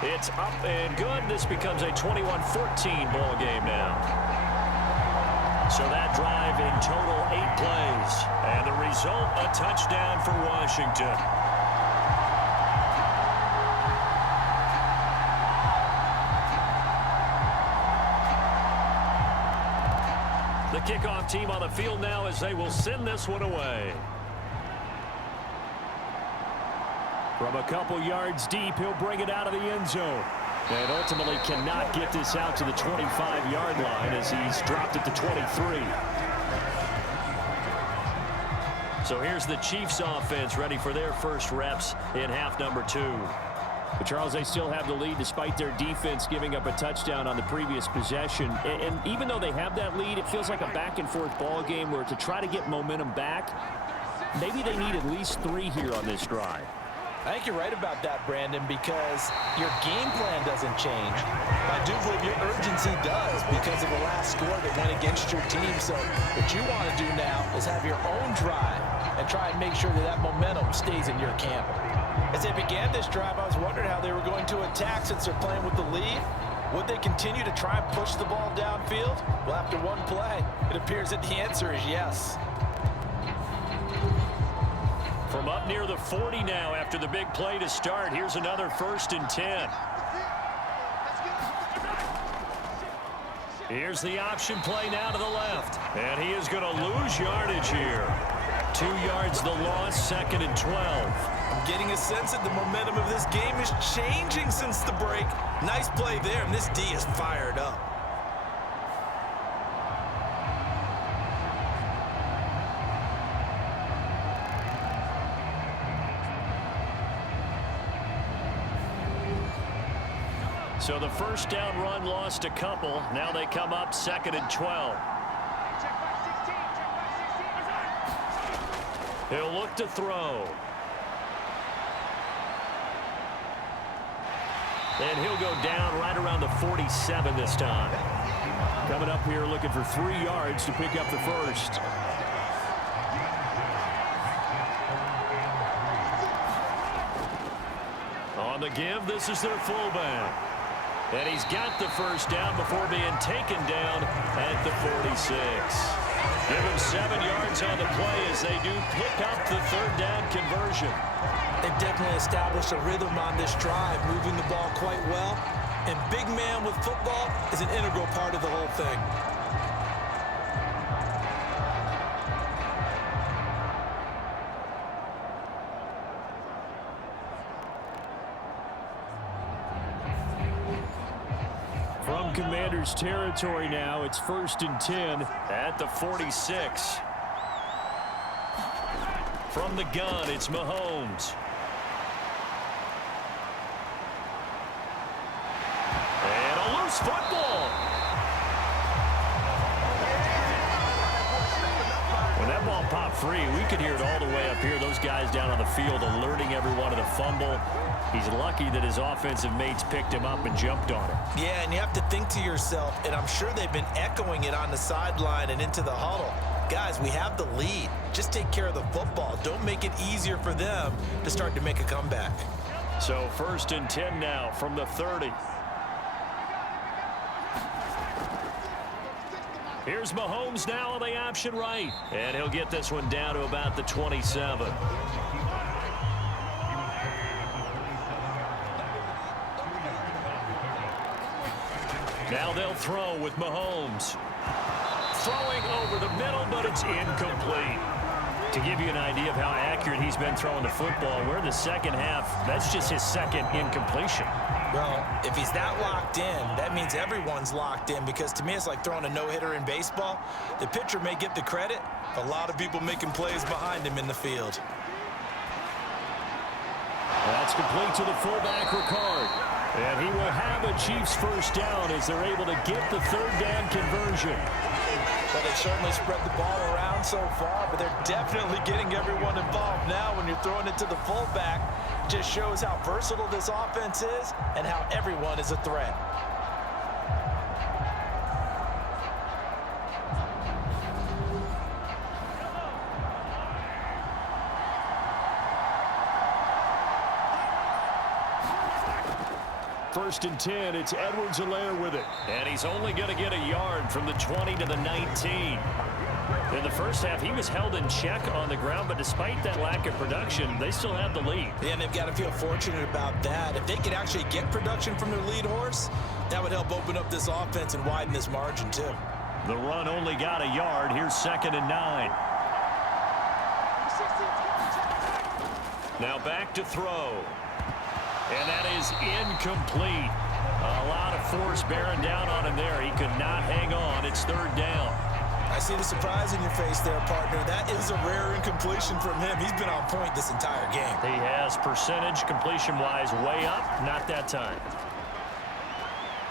It's up and good. This becomes a 21-14 ball game now. So that drive in total 8 plays. And the result, a touchdown for Washington. The kickoff team on the field now as they will send this one away. From a couple yards deep, he'll bring it out of the end zone. And ultimately cannot get this out to the 25-yard line as he's dropped at the 23. So here's the Chiefs offense ready for their first reps in half number 2. But Charles, they still have the lead despite their defense giving up a touchdown on the previous possession. And even though they have that lead, it feels like a back-and-forth ball game where to try to get momentum back, maybe they need at least 3 here on this drive. I think you're right about that, Brandon, because your game plan doesn't change. I do believe your urgency does because of the last score that went against your team. So what you want to do now is have your own drive and try and make sure that that momentum stays in your camp. As they began this drive, I was wondering how they were going to attack since they're playing with the lead. Would they continue to try and push the ball downfield? Well, after one play, it appears that the answer is yes. From up near the 40 now after the big play to start. Here's another 1st and 10. Here's the option play now to the left. And he is going to lose yardage here. 2 yards the loss, 2nd and 12. I'm getting a sense that the momentum of this game is changing since the break. Nice play there, and this D is fired up. So the first down run lost a couple. Now they come up 2nd and 12. He'll look to throw. And he'll go down right around the 47 this time. Coming up here looking for 3 yards to pick up the first. On the give, this is their fullback. And he's got the first down before being taken down at the 46. Give him 7 yards on the play as they do pick up the 3rd down conversion. They've definitely established a rhythm on this drive, moving the ball quite well. And big man with football is an integral part of the whole thing. From Commanders territory now, it's 1st and 10 at the 46. From the gun, it's Mahomes. And a loose football. When that ball popped free, we could hear it all the way up here. Those guys down on the field alerting everyone of the fumble. He's lucky that his offensive mates picked him up and jumped on him. Yeah, and you have to think to yourself, and I'm sure they've been echoing it on the sideline and into the huddle. Guys, we have the lead. Just take care of the football. Don't make it easier for them to start to make a comeback. So 1st and 10 now from the 30. Here's Mahomes now on the option right. And he'll get this one down to about the 27. Now they'll throw with Mahomes. Throwing over the middle, but it's incomplete. To give you an idea of how accurate he's been throwing the football, we're in the 2nd half. That's just his 2nd incompletion. Well, if he's that locked in, that means everyone's locked in, because to me it's like throwing a no-hitter in baseball. The pitcher may get the credit, a lot of people making plays behind him in the field. That's complete to the fullback, Ricard. And he will have a Chiefs first down as they're able to get the 3rd down conversion. Well, they've certainly spread the ball around so far, but they're definitely getting everyone involved now. When you're throwing it to the fullback, just shows how versatile this offense is and how everyone is a threat. First and 10, it's Edwards-Helaire with it. And he's only going to get a yard from the 20 to the 19. In the first half, he was held in check on the ground, but despite that lack of production, they still have the lead. Yeah, and they've got to feel fortunate about that. If they could actually get production from their lead horse, that would help open up this offense and widen this margin, too. The run only got a yard. Here's 2nd and 9. Now back to throw. And that is incomplete. A lot of force bearing down on him there. He could not hang on. It's 3rd down. I see the surprise in your face there, partner. That is a rare incompletion from him. He's been on point this entire game. He has percentage completion-wise way up. Not that time.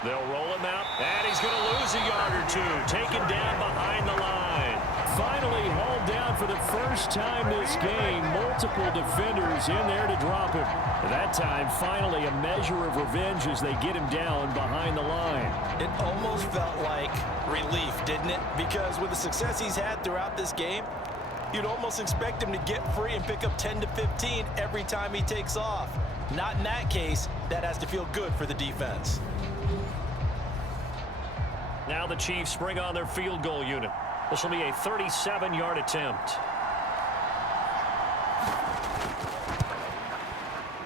They'll roll him out, and he's going to lose a yard or two. Taken down behind the line. Finally hauled down for the first time this game. Multiple defenders in there to drop him. That time, finally, a measure of revenge as they get him down behind the line. It almost felt like relief, didn't it? Because with the success he's had throughout this game, you'd almost expect him to get free and pick up 10 to 15 every time he takes off. Not in that case. That has to feel good for the defense. Now the Chiefs bring on their field goal unit. This will be a 37-yard attempt.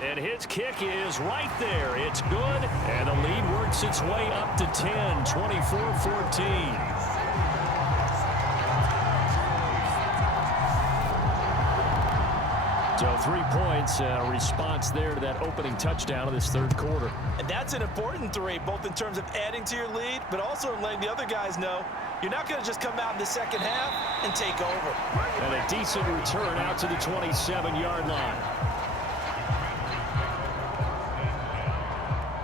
And his kick is right there. It's good. And the lead works its way up to 10, 24-14. So 3 points, response there to that opening touchdown of this third quarter. And that's an important 3, both in terms of adding to your lead, but also in letting the other guys know you're not going to just come out in the second half and take over. And a decent return out to the 27-yard line.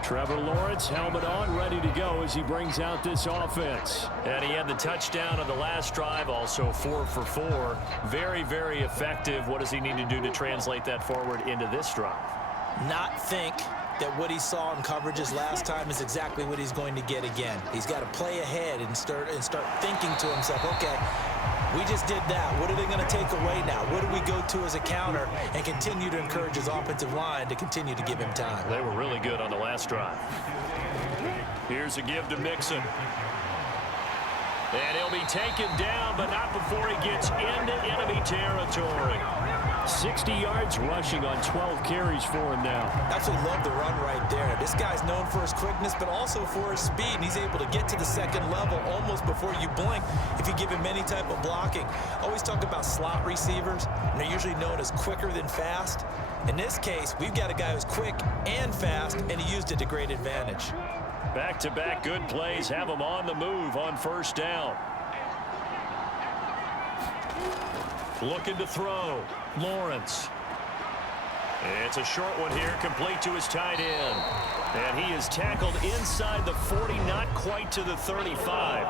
Trevor Lawrence, helmet on, ready to go as he brings out this offense. And he had the touchdown on the last drive, also 4 for 4. Very, very effective. What does he need to do to translate that forward into this drive? Not think that what he saw in coverages last time is exactly what he's going to get again. He's got to play ahead and start thinking to himself, okay, we just did that. What are they going to take away now? What do we go to as a counter? And continue to encourage his offensive line to continue to give him time. They were really good on the last drive. Here's a give to Mixon. And he'll be taken down, but not before he gets into enemy territory. 60 yards rushing on 12 carries for him now. Absolutely love the run right there. This guy's known for his quickness, but also for his speed. And he's able to get to the second level almost before you blink if you give him any type of blocking. Always talk about slot receivers, and they're usually known as quicker than fast. In this case, we've got a guy who's quick and fast, and he used it to great advantage. Back-to-back good plays have him on the move on first down. Looking to throw. Lawrence. It's a short one here, complete to his tight end. And he is tackled inside the 40, not quite to the 35.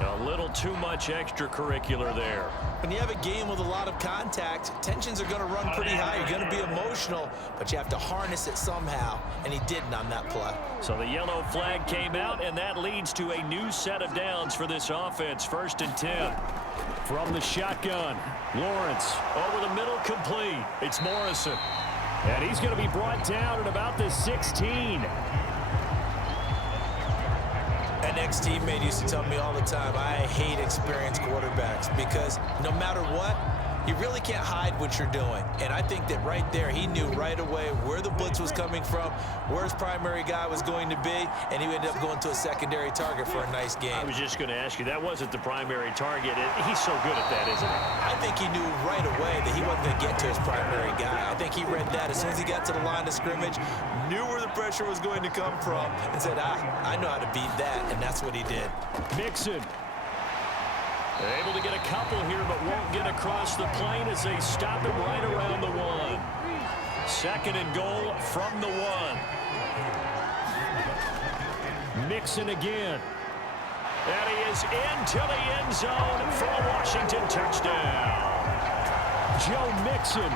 A little too much extracurricular there. When you have a game with a lot of contact, tensions are going to run pretty high. You're going to be emotional, but you have to harness it somehow, and he didn't on that play. So the yellow flag came out, and that leads to a new set of downs for this offense. 1st and 10. From the shotgun, Lawrence over the middle, complete. It's Morrison. And he's going to be brought down at about the 16. An ex-teammate used to tell me all the time, I hate experienced quarterbacks because no matter what, you really can't hide what you're doing. And I think that right there, he knew right away where the blitz was coming from, where his primary guy was going to be, and he ended up going to a secondary target for a nice game. I was just going to ask you, that wasn't the primary target. He's so good at that, isn't he? I think he knew right away that he wasn't going to get to his primary guy. I think he read that as soon as he got to the line of scrimmage, knew where the pressure was going to come from, and said, I know how to beat that, and that's what he did. Mixon. Able to get a couple here, but won't get across the plane as they stop him right around the 1. 2nd and goal from the 1. Mixon again. And he is into the end zone for a Washington touchdown. Joe Mixon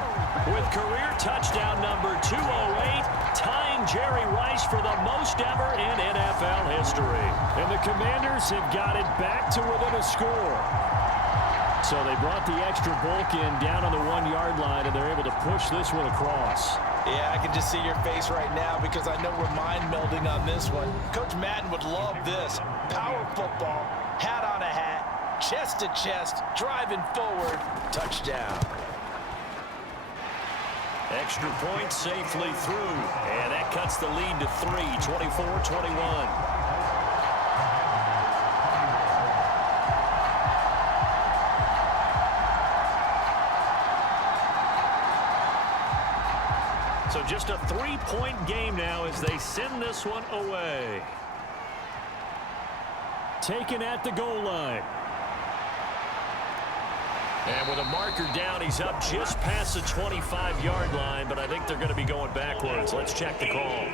with career touchdown number 208, tying Jerry Rice for the most ever in NFL history. And the Commanders have got it back to within a score. So they brought the extra bulk in down on the 1-yard line, and they're able to push this one across. Yeah, I can just see your face right now because I know we're mind melding on this one. Coach Madden would love this. Power football, hat on a hat, chest to chest, driving forward, touchdown. Extra point safely through, and that cuts the lead to 3, 24-21. So just a 3-point game now as they send this one away. Taken at the goal line. And with a marker down, he's up just past the 25-yard line, but I think they're going to be going backwards. Let's check the call.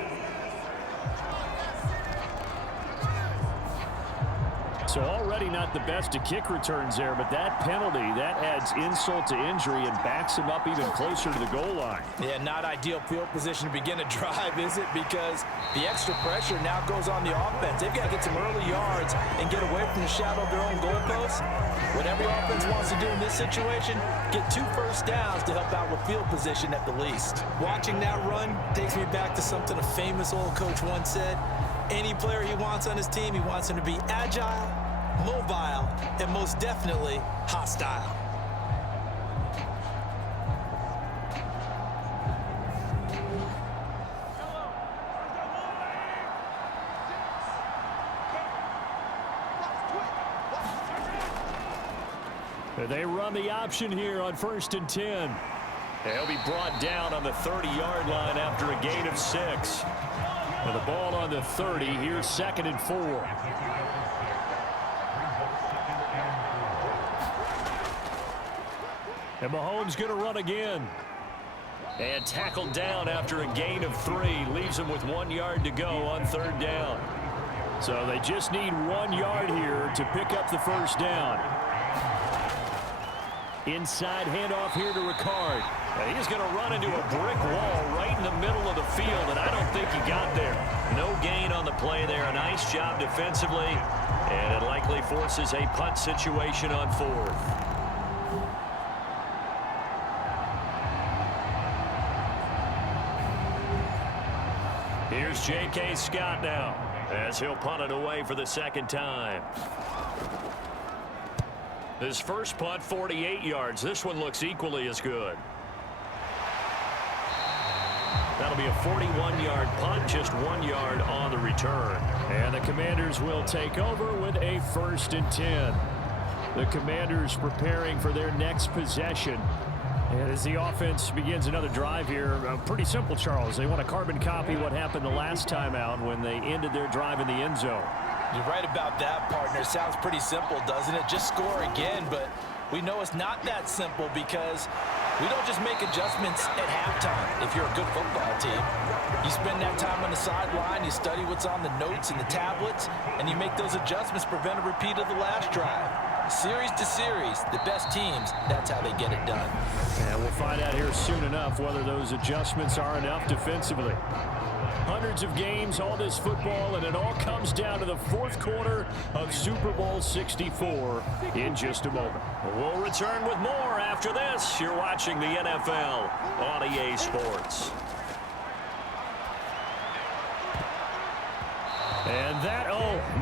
So already not the best of kick returns there, but that penalty, that adds insult to injury and backs him up even closer to the goal line. Yeah, not ideal field position to begin a drive, is it? Because the extra pressure now goes on the offense. They've got to get some early yards and get away from the shadow of their own goalposts. What every offense wants to do in this situation, get 2 first downs to help out with field position at the least. Watching that run takes me back to something a famous old coach once said. Any player he wants on his team, he wants him to be agile, mobile, and most definitely hostile. They run the option here on 1st and 10. He'll be brought down on the 30-yard line after a gain of 6. With the ball on the 30, here's 2nd and 4. And Mahomes going to run again. And tackled down after a gain of 3. Leaves him with 1 yard to go on 3rd down. So they just need 1 yard here to pick up the first down. Inside handoff here to Ricard. He's going to run into a brick wall right in the middle of the field, and I don't think he got there. No gain on the play there. A nice job defensively, and it likely forces a punt situation on 4th. Here's J.K. Scott now, as he'll punt it away for the 2nd time. His first punt, 48 yards. This one looks equally as good. That'll be a 41-yard punt, just 1 yard on the return. And the Commanders will take over with a 1st and 10. The Commanders preparing for their next possession. And as the offense begins another drive here, pretty simple, Charles. They want to carbon copy what happened the last time out when they ended their drive in the end zone. You're right about that, partner. Sounds pretty simple, doesn't it? Just score again, but we know it's not that simple because we don't just make adjustments at halftime if you're a good football team. You spend that time on the sideline, you study what's on the notes and the tablets, and you make those adjustments to prevent a repeat of the last drive. Series to series, the best teams, that's how they get it done. And we'll find out here soon enough whether those adjustments are enough defensively. Hundreds of games, all this football, and it all comes down to the 4th quarter of Super Bowl 64 in just a moment. We'll return with more after this. You're watching the NFL on EA Sports. And that,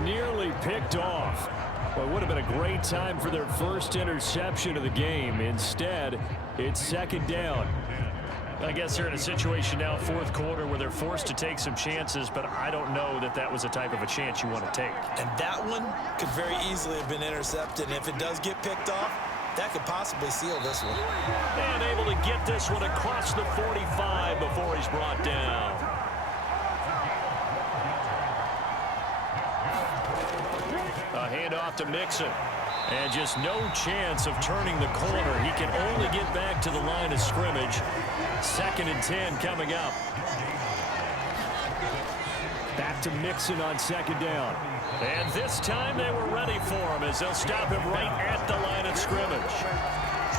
nearly picked off. Well, it would have been a great time for their first interception of the game. Instead, it's 2nd down. I guess they're in a situation now, 4th quarter, where they're forced to take some chances, but I don't know that that was the type of a chance you want to take. And that one could very easily have been intercepted. And if it does get picked off, that could possibly seal this one. And able to get this one across the 45 before he's brought down. A handoff to Mixon. And just no chance of turning the corner. He can only get back to the line of scrimmage. 2nd and 10 coming up. Back to Mixon on 2nd down. And this time they were ready for him as they'll stop him right at the line of scrimmage.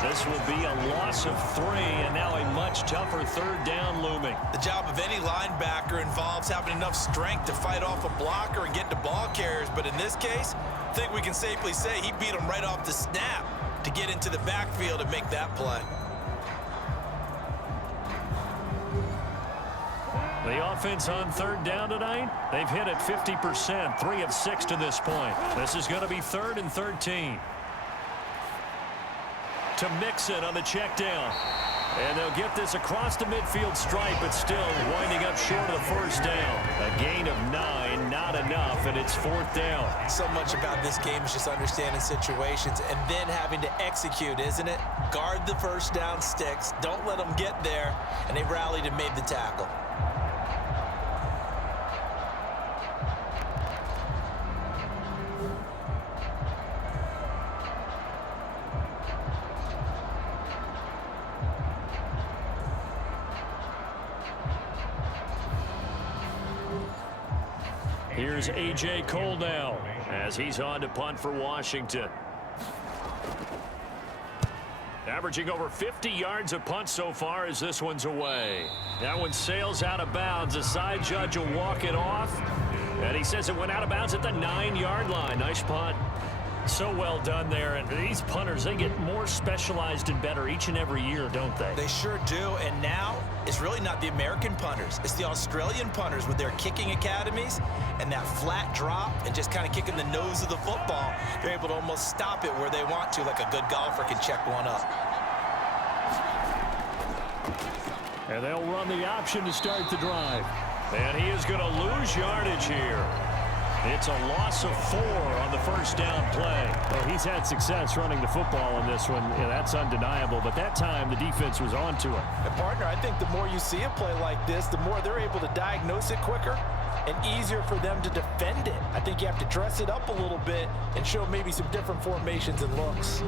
This will be a loss of 3, and now a much tougher 3rd down looming. The job of any linebacker involves having enough strength to fight off a blocker and get to ball carriers, but in this case, I think we can safely say he beat him right off the snap to get into the backfield and make that play. The offense on 3rd down tonight, they've hit it 50%, 3 of 6 to this point. This is going to be 3rd and 13. To Mixon on the check down. And they'll get this across the midfield stripe, but still winding up short of the first down. A gain of 9, not enough, and it's 4th down. So much about this game is just understanding situations and then having to execute, isn't it? Guard the first down sticks. Don't let them get there. And they rallied and made the tackle. Here's A.J. Cole now as he's on to punt for Washington. Averaging over 50 yards a punt so far as this one's away. That one sails out of bounds. The side judge will walk it off. And he says it went out of bounds at the 9-yard line. Nice punt. So well done there. And these punters, they get more specialized and better each and every year, don't they? They sure do. And now it's really not the American punters. It's the Australian punters with their kicking academies and that flat drop and just kind of kicking the nose of the football. They're able to almost stop it where they want to, like a good golfer can check one up. And they'll run the option to start the drive. And he is going to lose yardage here. It's a loss of 4 on the first down play. Well, he's had success running the football in this one. Yeah, that's undeniable. But that time, the defense was on to it. And partner, I think the more you see a play like this, the more they're able to diagnose it quicker and easier for them to defend it. I think you have to dress it up a little bit and show maybe some different formations and looks.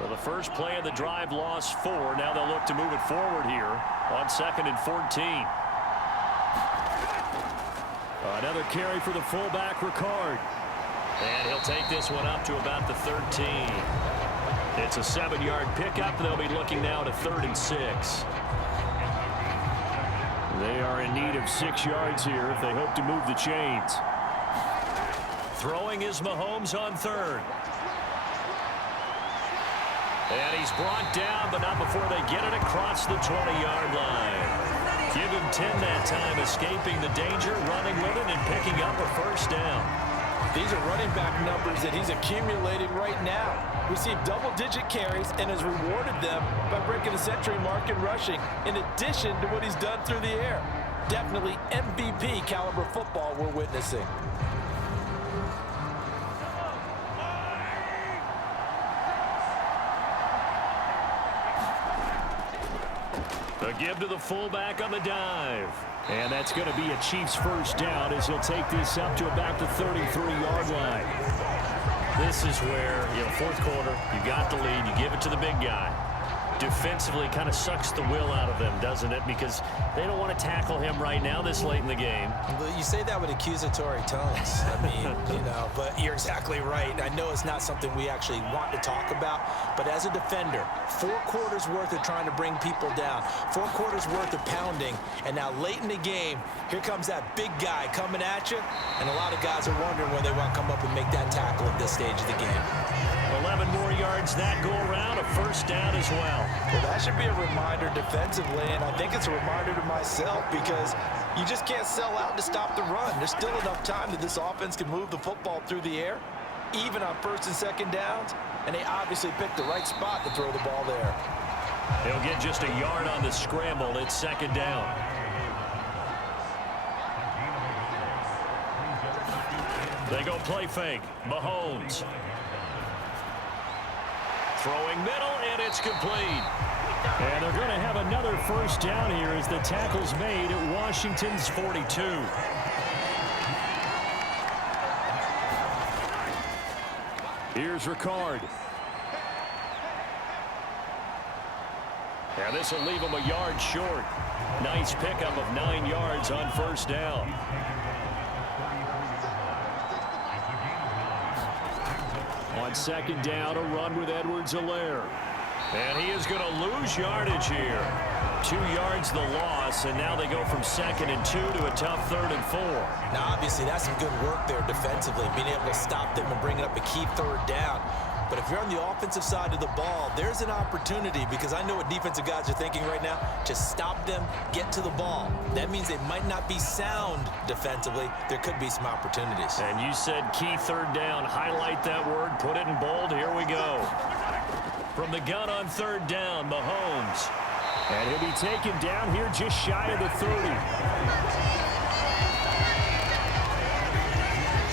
Well, the first play of the drive lost 4. Now they'll look to move it forward here on 2nd and 14. Another carry for the fullback, Ricard. And he'll take this one up to about the 13. It's a 7-yard pickup. They'll be looking now to 3rd and 6. They are in need of 6 yards here if they hope to move the chains. Throwing is Mahomes on 3rd. And he's brought down, but not before they get it across the 20-yard line. Give him 10 that time, escaping the danger, running with it, and picking up a first down. These are running back numbers that he's accumulating right now. Received double-digit carries and has rewarded them by breaking the century mark in rushing, in addition to what he's done through the air. Definitely MVP caliber football we're witnessing. A give to the fullback on the dive. And that's going to be a Chiefs first down as he'll take this up to about the 33-yard line. This is where, fourth quarter, you got the lead, you give it to the big guy. Defensively kind of sucks the will out of them, doesn't it? Because they don't want to tackle him right now this late in the game. You say that with accusatory tones. I mean, but you're exactly right. I know it's not something we actually want to talk about, but as a defender, 4 quarters worth of trying to bring people down, 4 quarters worth of pounding, and now late in the game, here comes that big guy coming at you, and a lot of guys are wondering when they want to come up and make that tackle at this stage of the game. 11 more yards that go around, a first down as well. Well, that should be a reminder defensively, and I think it's a reminder to myself because you just can't sell out to stop the run. There's still enough time that this offense can move the football through the air, even on 1st and 2nd downs, and they obviously picked the right spot to throw the ball there. They'll get just a yard on the scramble. It's 2nd down. They go play fake. Mahomes. Throwing middle, and it's complete. And they're going to have another first down here as the tackle's made at Washington's 42. Here's Ricard. Yeah, this will leave him a yard short. Nice pickup of 9 yards on first down. On 2nd down, a run with Edwards-Helaire. And he is going to lose yardage here. 2 yards the loss, and now they go from 2nd and 2 to a tough 3rd and 4. Now, obviously, that's some good work there defensively, being able to stop them and bringing up a key 3rd down. But if you're on the offensive side of the ball, there's an opportunity because I know what defensive guys are thinking right now. Just stop them, get to the ball. That means they might not be sound defensively. There could be some opportunities. And you said key 3rd down. Highlight that word, put it in bold. Here we go. From the gun on third down, Mahomes. And he'll be taken down here just shy of the 30.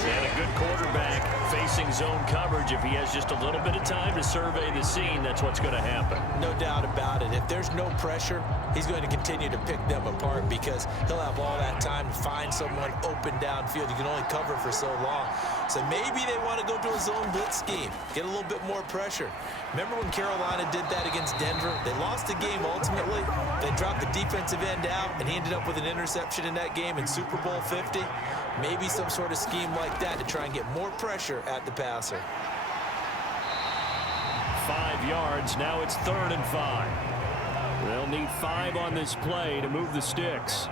And a good quarterback facing zone coverage. If he has just a little bit of time to survey the scene, that's what's going to happen. No doubt about it. If there's no pressure, he's going to continue to pick them apart because he'll have all that time to find someone open downfield. You can only cover for so long. So maybe they want to go to a zone blitz scheme, get a little bit more pressure. Remember when Carolina did that against Denver? They lost the game ultimately. They dropped the defensive end out, and he ended up with an interception in that game in Super Bowl 50. Maybe some sort of scheme like that to try and get more pressure at the passer. 5 yards. Now it's 3rd and 5. They'll need 5 on this play to move the sticks.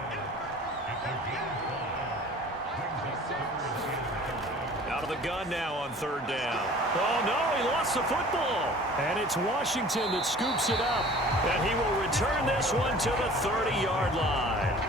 Out of the gun now on 3rd down. Oh, no, he lost the football. And it's Washington that scoops it up. And he will return this one to the 30-yard line.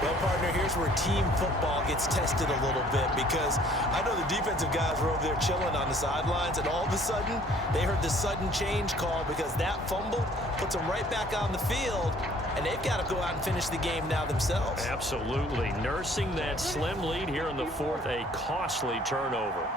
Well, partner, here's where team football gets tested a little bit because I know the defensive guys were over there chilling on the sidelines, and all of a sudden, they heard the sudden change call because that fumble puts them right back on the field, and they've got to go out and finish the game now themselves. Absolutely. Nursing that slim lead here in the 4th, a costly turnover.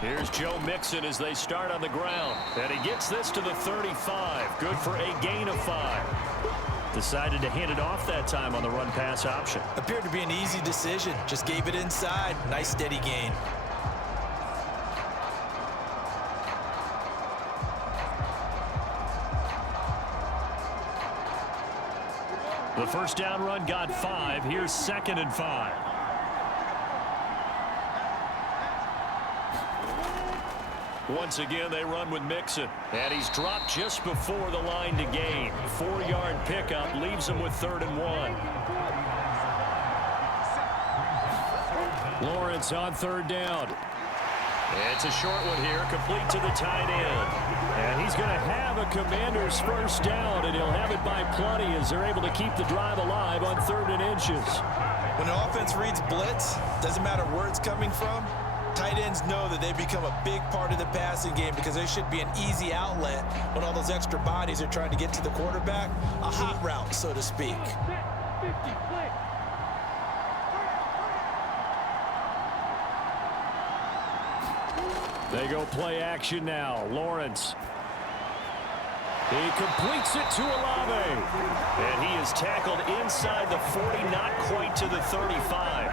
Here's Joe Mixon as they start on the ground. And he gets this to the 35. Good for a gain of 5. Decided to hand it off that time on the run-pass option. Appeared to be an easy decision. Just gave it inside. Nice steady gain. The first down run got 5. Here's 2nd and 5. Once again, they run with Mixon. And he's dropped just before the line to gain. 4-yard pickup leaves him with 3rd and 1. Lawrence on 3rd down. It's a short one here, complete to the tight end. And he's going to have a Commander's first down, and he'll have it by plenty as they're able to keep the drive alive on 3rd and inches. When the offense reads blitz, doesn't matter where it's coming from, tight ends know that they become a big part of the passing game because there should be an easy outlet when all those extra bodies are trying to get to the quarterback. A hot route, so to speak. They go play action now. Lawrence. He completes it to Olave. And he is tackled inside the 40, not quite to the 35.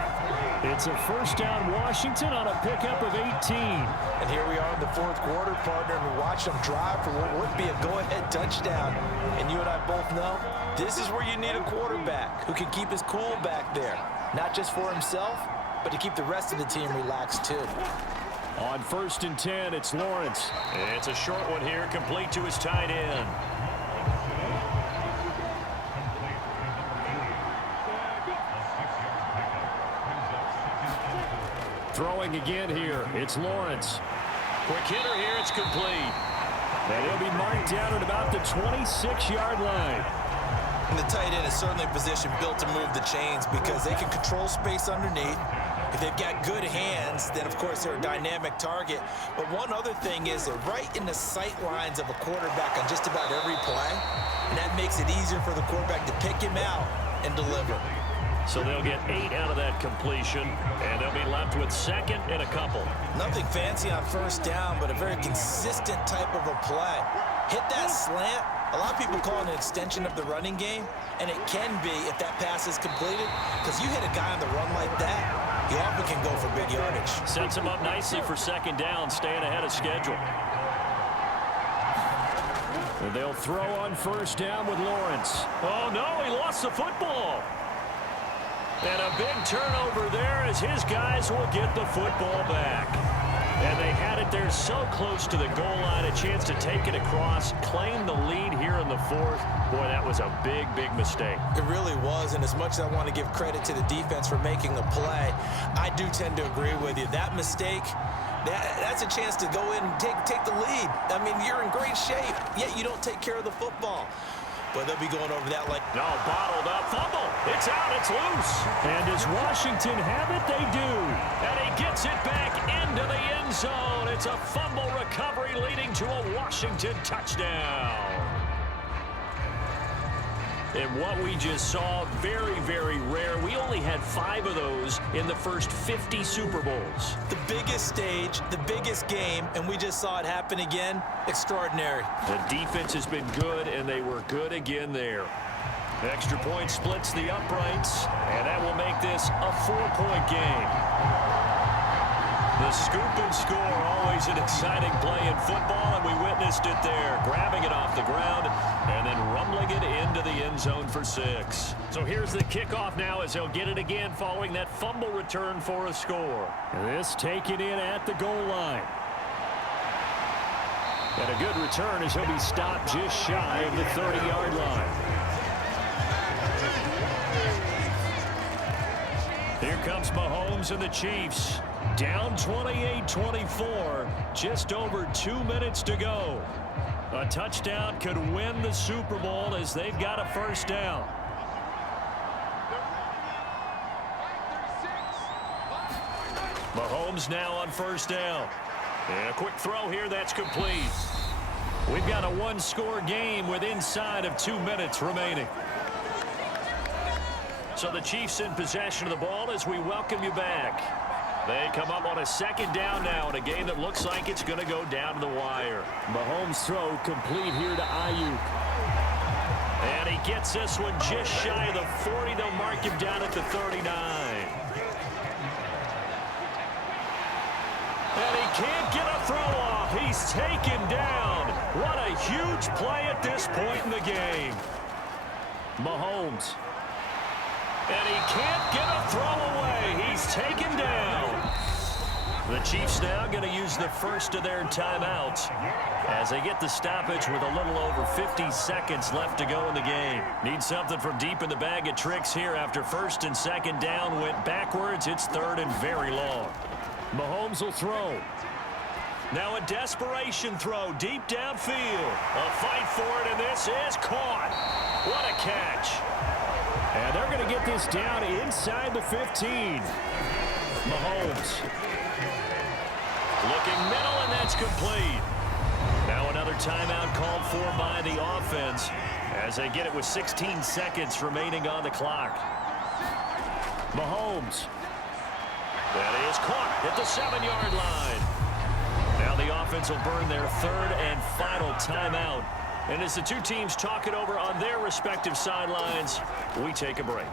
It's a first down Washington on a pickup of 18. And here we are in the 4th quarter, partner, and we watch them drive for what would be a go-ahead touchdown. And you and I both know this is where you need a quarterback who can keep his cool back there. Not just for himself, but to keep the rest of the team relaxed too. On 1st and 10, it's Lawrence. It's a short one here, complete to his tight end. Throwing again here, it's Lawrence. Quick hitter here, it's complete. And he'll be marked down at about the 26-yard line. And the tight end is certainly a position built to move the chains because they can control space underneath. If they've got good hands, then, of course, they're a dynamic target. But one other thing is they're right in the sight lines of a quarterback on just about every play. And that makes it easier for the quarterback to pick him out and deliver. So they'll get 8 out of that completion, and they'll be left with 2nd and a couple. Nothing fancy on first down, but a very consistent type of a play. Hit that slant. A lot of people call it an extension of the running game, and it can be if that pass is completed, because you hit a guy on the run like that, he often can go for big yardage. Sets him up nicely for 2nd down, staying ahead of schedule. And they'll throw on first down with Lawrence. Oh, no, he lost the football. And a big turnover there as his guys will get the football back. And they had it there so close to the goal line, a chance to take it across, claim the lead here in the 4th. Boy, that was a big, big mistake. It really was, and as much as I want to give credit to the defense for making the play, I do tend to agree with you. That mistake, that's a chance to go in and take the lead. I mean, you're in great shape, yet you don't take care of the football. but they'll be going over that like... No, bottled up. Fumble. It's out. It's loose. And does Washington have it? They do. And he gets it back into the end zone. It's a fumble recovery leading to a Washington touchdown. And what we just saw, very, very rare. We only had 5 of those in the first 50 Super Bowls. The biggest stage, the biggest game, and we just saw it happen again. Extraordinary. The defense has been good, and they were good again there. Extra point splits the uprights, and that will make this a 4-point game. The scoop and score, always an exciting play in football, and we witnessed it there. Grabbing it off the ground and then rumbling it into the end zone for 6. So here's the kickoff now as they'll get it again following that fumble return for a score. This taken in at the goal line. And a good return as he'll be stopped just shy of the 30-yard line. Here comes Mahomes and the Chiefs. Down 28-24, just over 2 minutes to go. A touchdown could win the Super Bowl as they've got a first down. Mahomes now on first down. And a quick throw here that's complete. We've got a one-score game with inside of 2 minutes remaining. So the Chiefs in possession of the ball as we welcome you back. They come up on a second down now in a game that looks like it's going to go down to the wire. Mahomes' throw complete here to Ayuk. And he gets this one just shy of the 40. They'll mark him down at the 39. And he can't get a throw off. He's taken down. What a huge play at this point in the game. Mahomes. And he can't get a throw away. He's taken down. The Chiefs now going to use the first of their timeouts as they get the stoppage with a little over 50 seconds left to go in the game. Need something from deep in the bag of tricks here after first and second down went backwards. It's third and very long. Mahomes will throw. Now a desperation throw deep downfield. A fight for it, and this is caught. What a catch. And they're going to get this down inside the 15. Mahomes. Looking middle, and that's complete. Now another timeout called for by the offense as they get it with 16 seconds remaining on the clock. Mahomes. That is caught at the 7-yard line. Now the offense will burn their third and final timeout. And as the two teams talk it over on their respective sidelines, we take a break.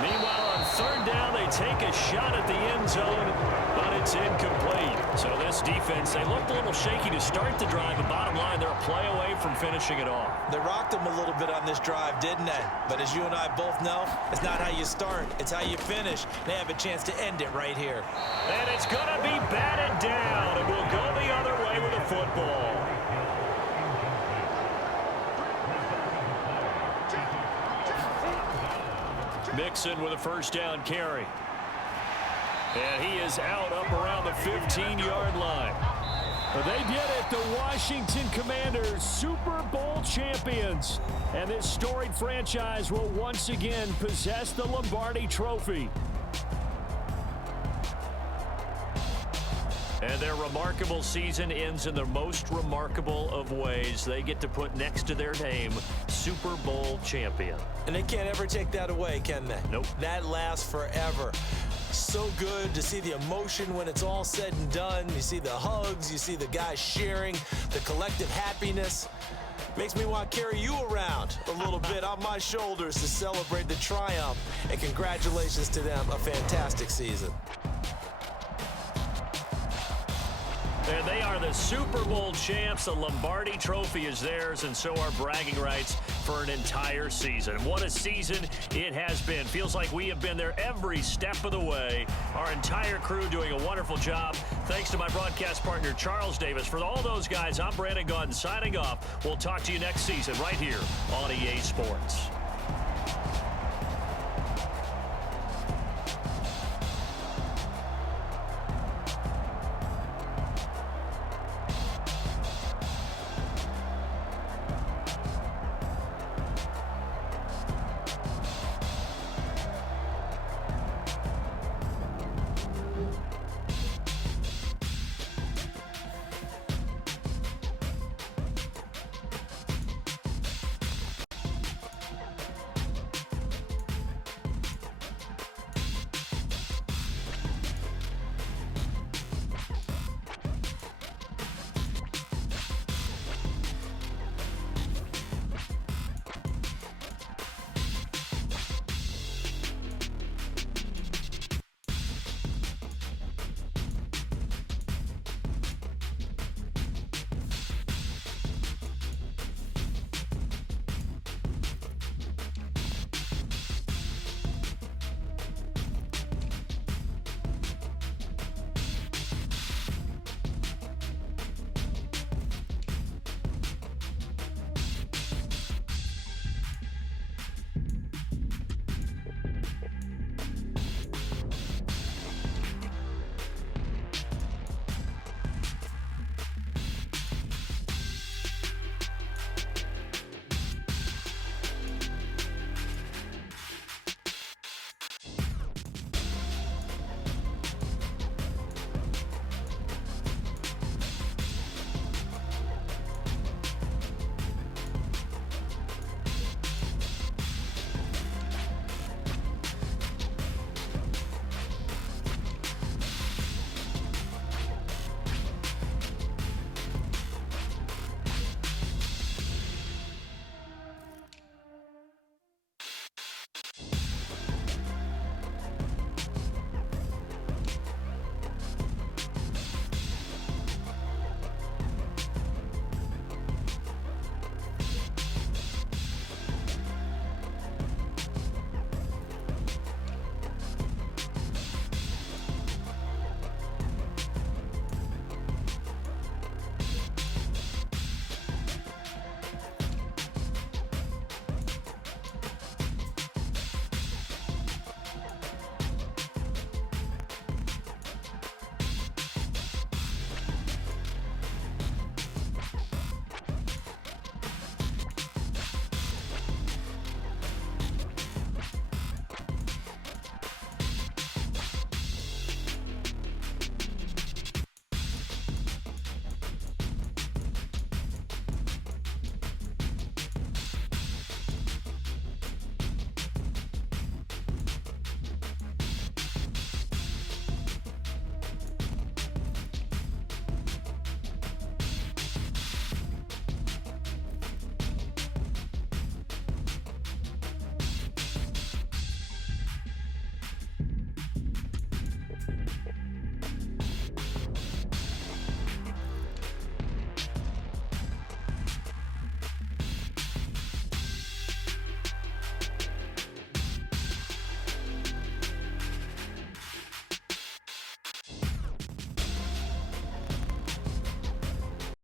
Meanwhile, on third down, they take a shot at the end zone, but it's incomplete. So this defense, they looked a little shaky to start the drive, but bottom line, they're a play away from finishing it off. They rocked them a little bit on this drive, didn't they? But as you and I both know, it's not how you start, it's how you finish. They have a chance to end it right here. And it's going to be batted down, and we'll go the other way with the football. Mixon with a first down carry. And he is out up around the 15-yard line. They did it, the Washington Commanders, Super Bowl champions. And this storied franchise will once again possess the Lombardi Trophy. And their remarkable season ends in the most remarkable of ways. They get to put next to their name, Super Bowl champion. And they can't ever take that away, can they? Nope. That lasts forever. So good to see the emotion when it's all said and done. You see the hugs, you see the guys sharing, the collective happiness. Makes me want to carry you around a little bit on my shoulders to celebrate the triumph. And congratulations to them, a fantastic season. And they are the Super Bowl champs. The Lombardi Trophy is theirs, and so are bragging rights for an entire season. What a season it has been. Feels like we have been there every step of the way. Our entire crew doing a wonderful job. Thanks to my broadcast partner, Charles Davis. For all those guys, I'm Brandon Gaudin signing off. We'll talk to you next season right here on EA Sports.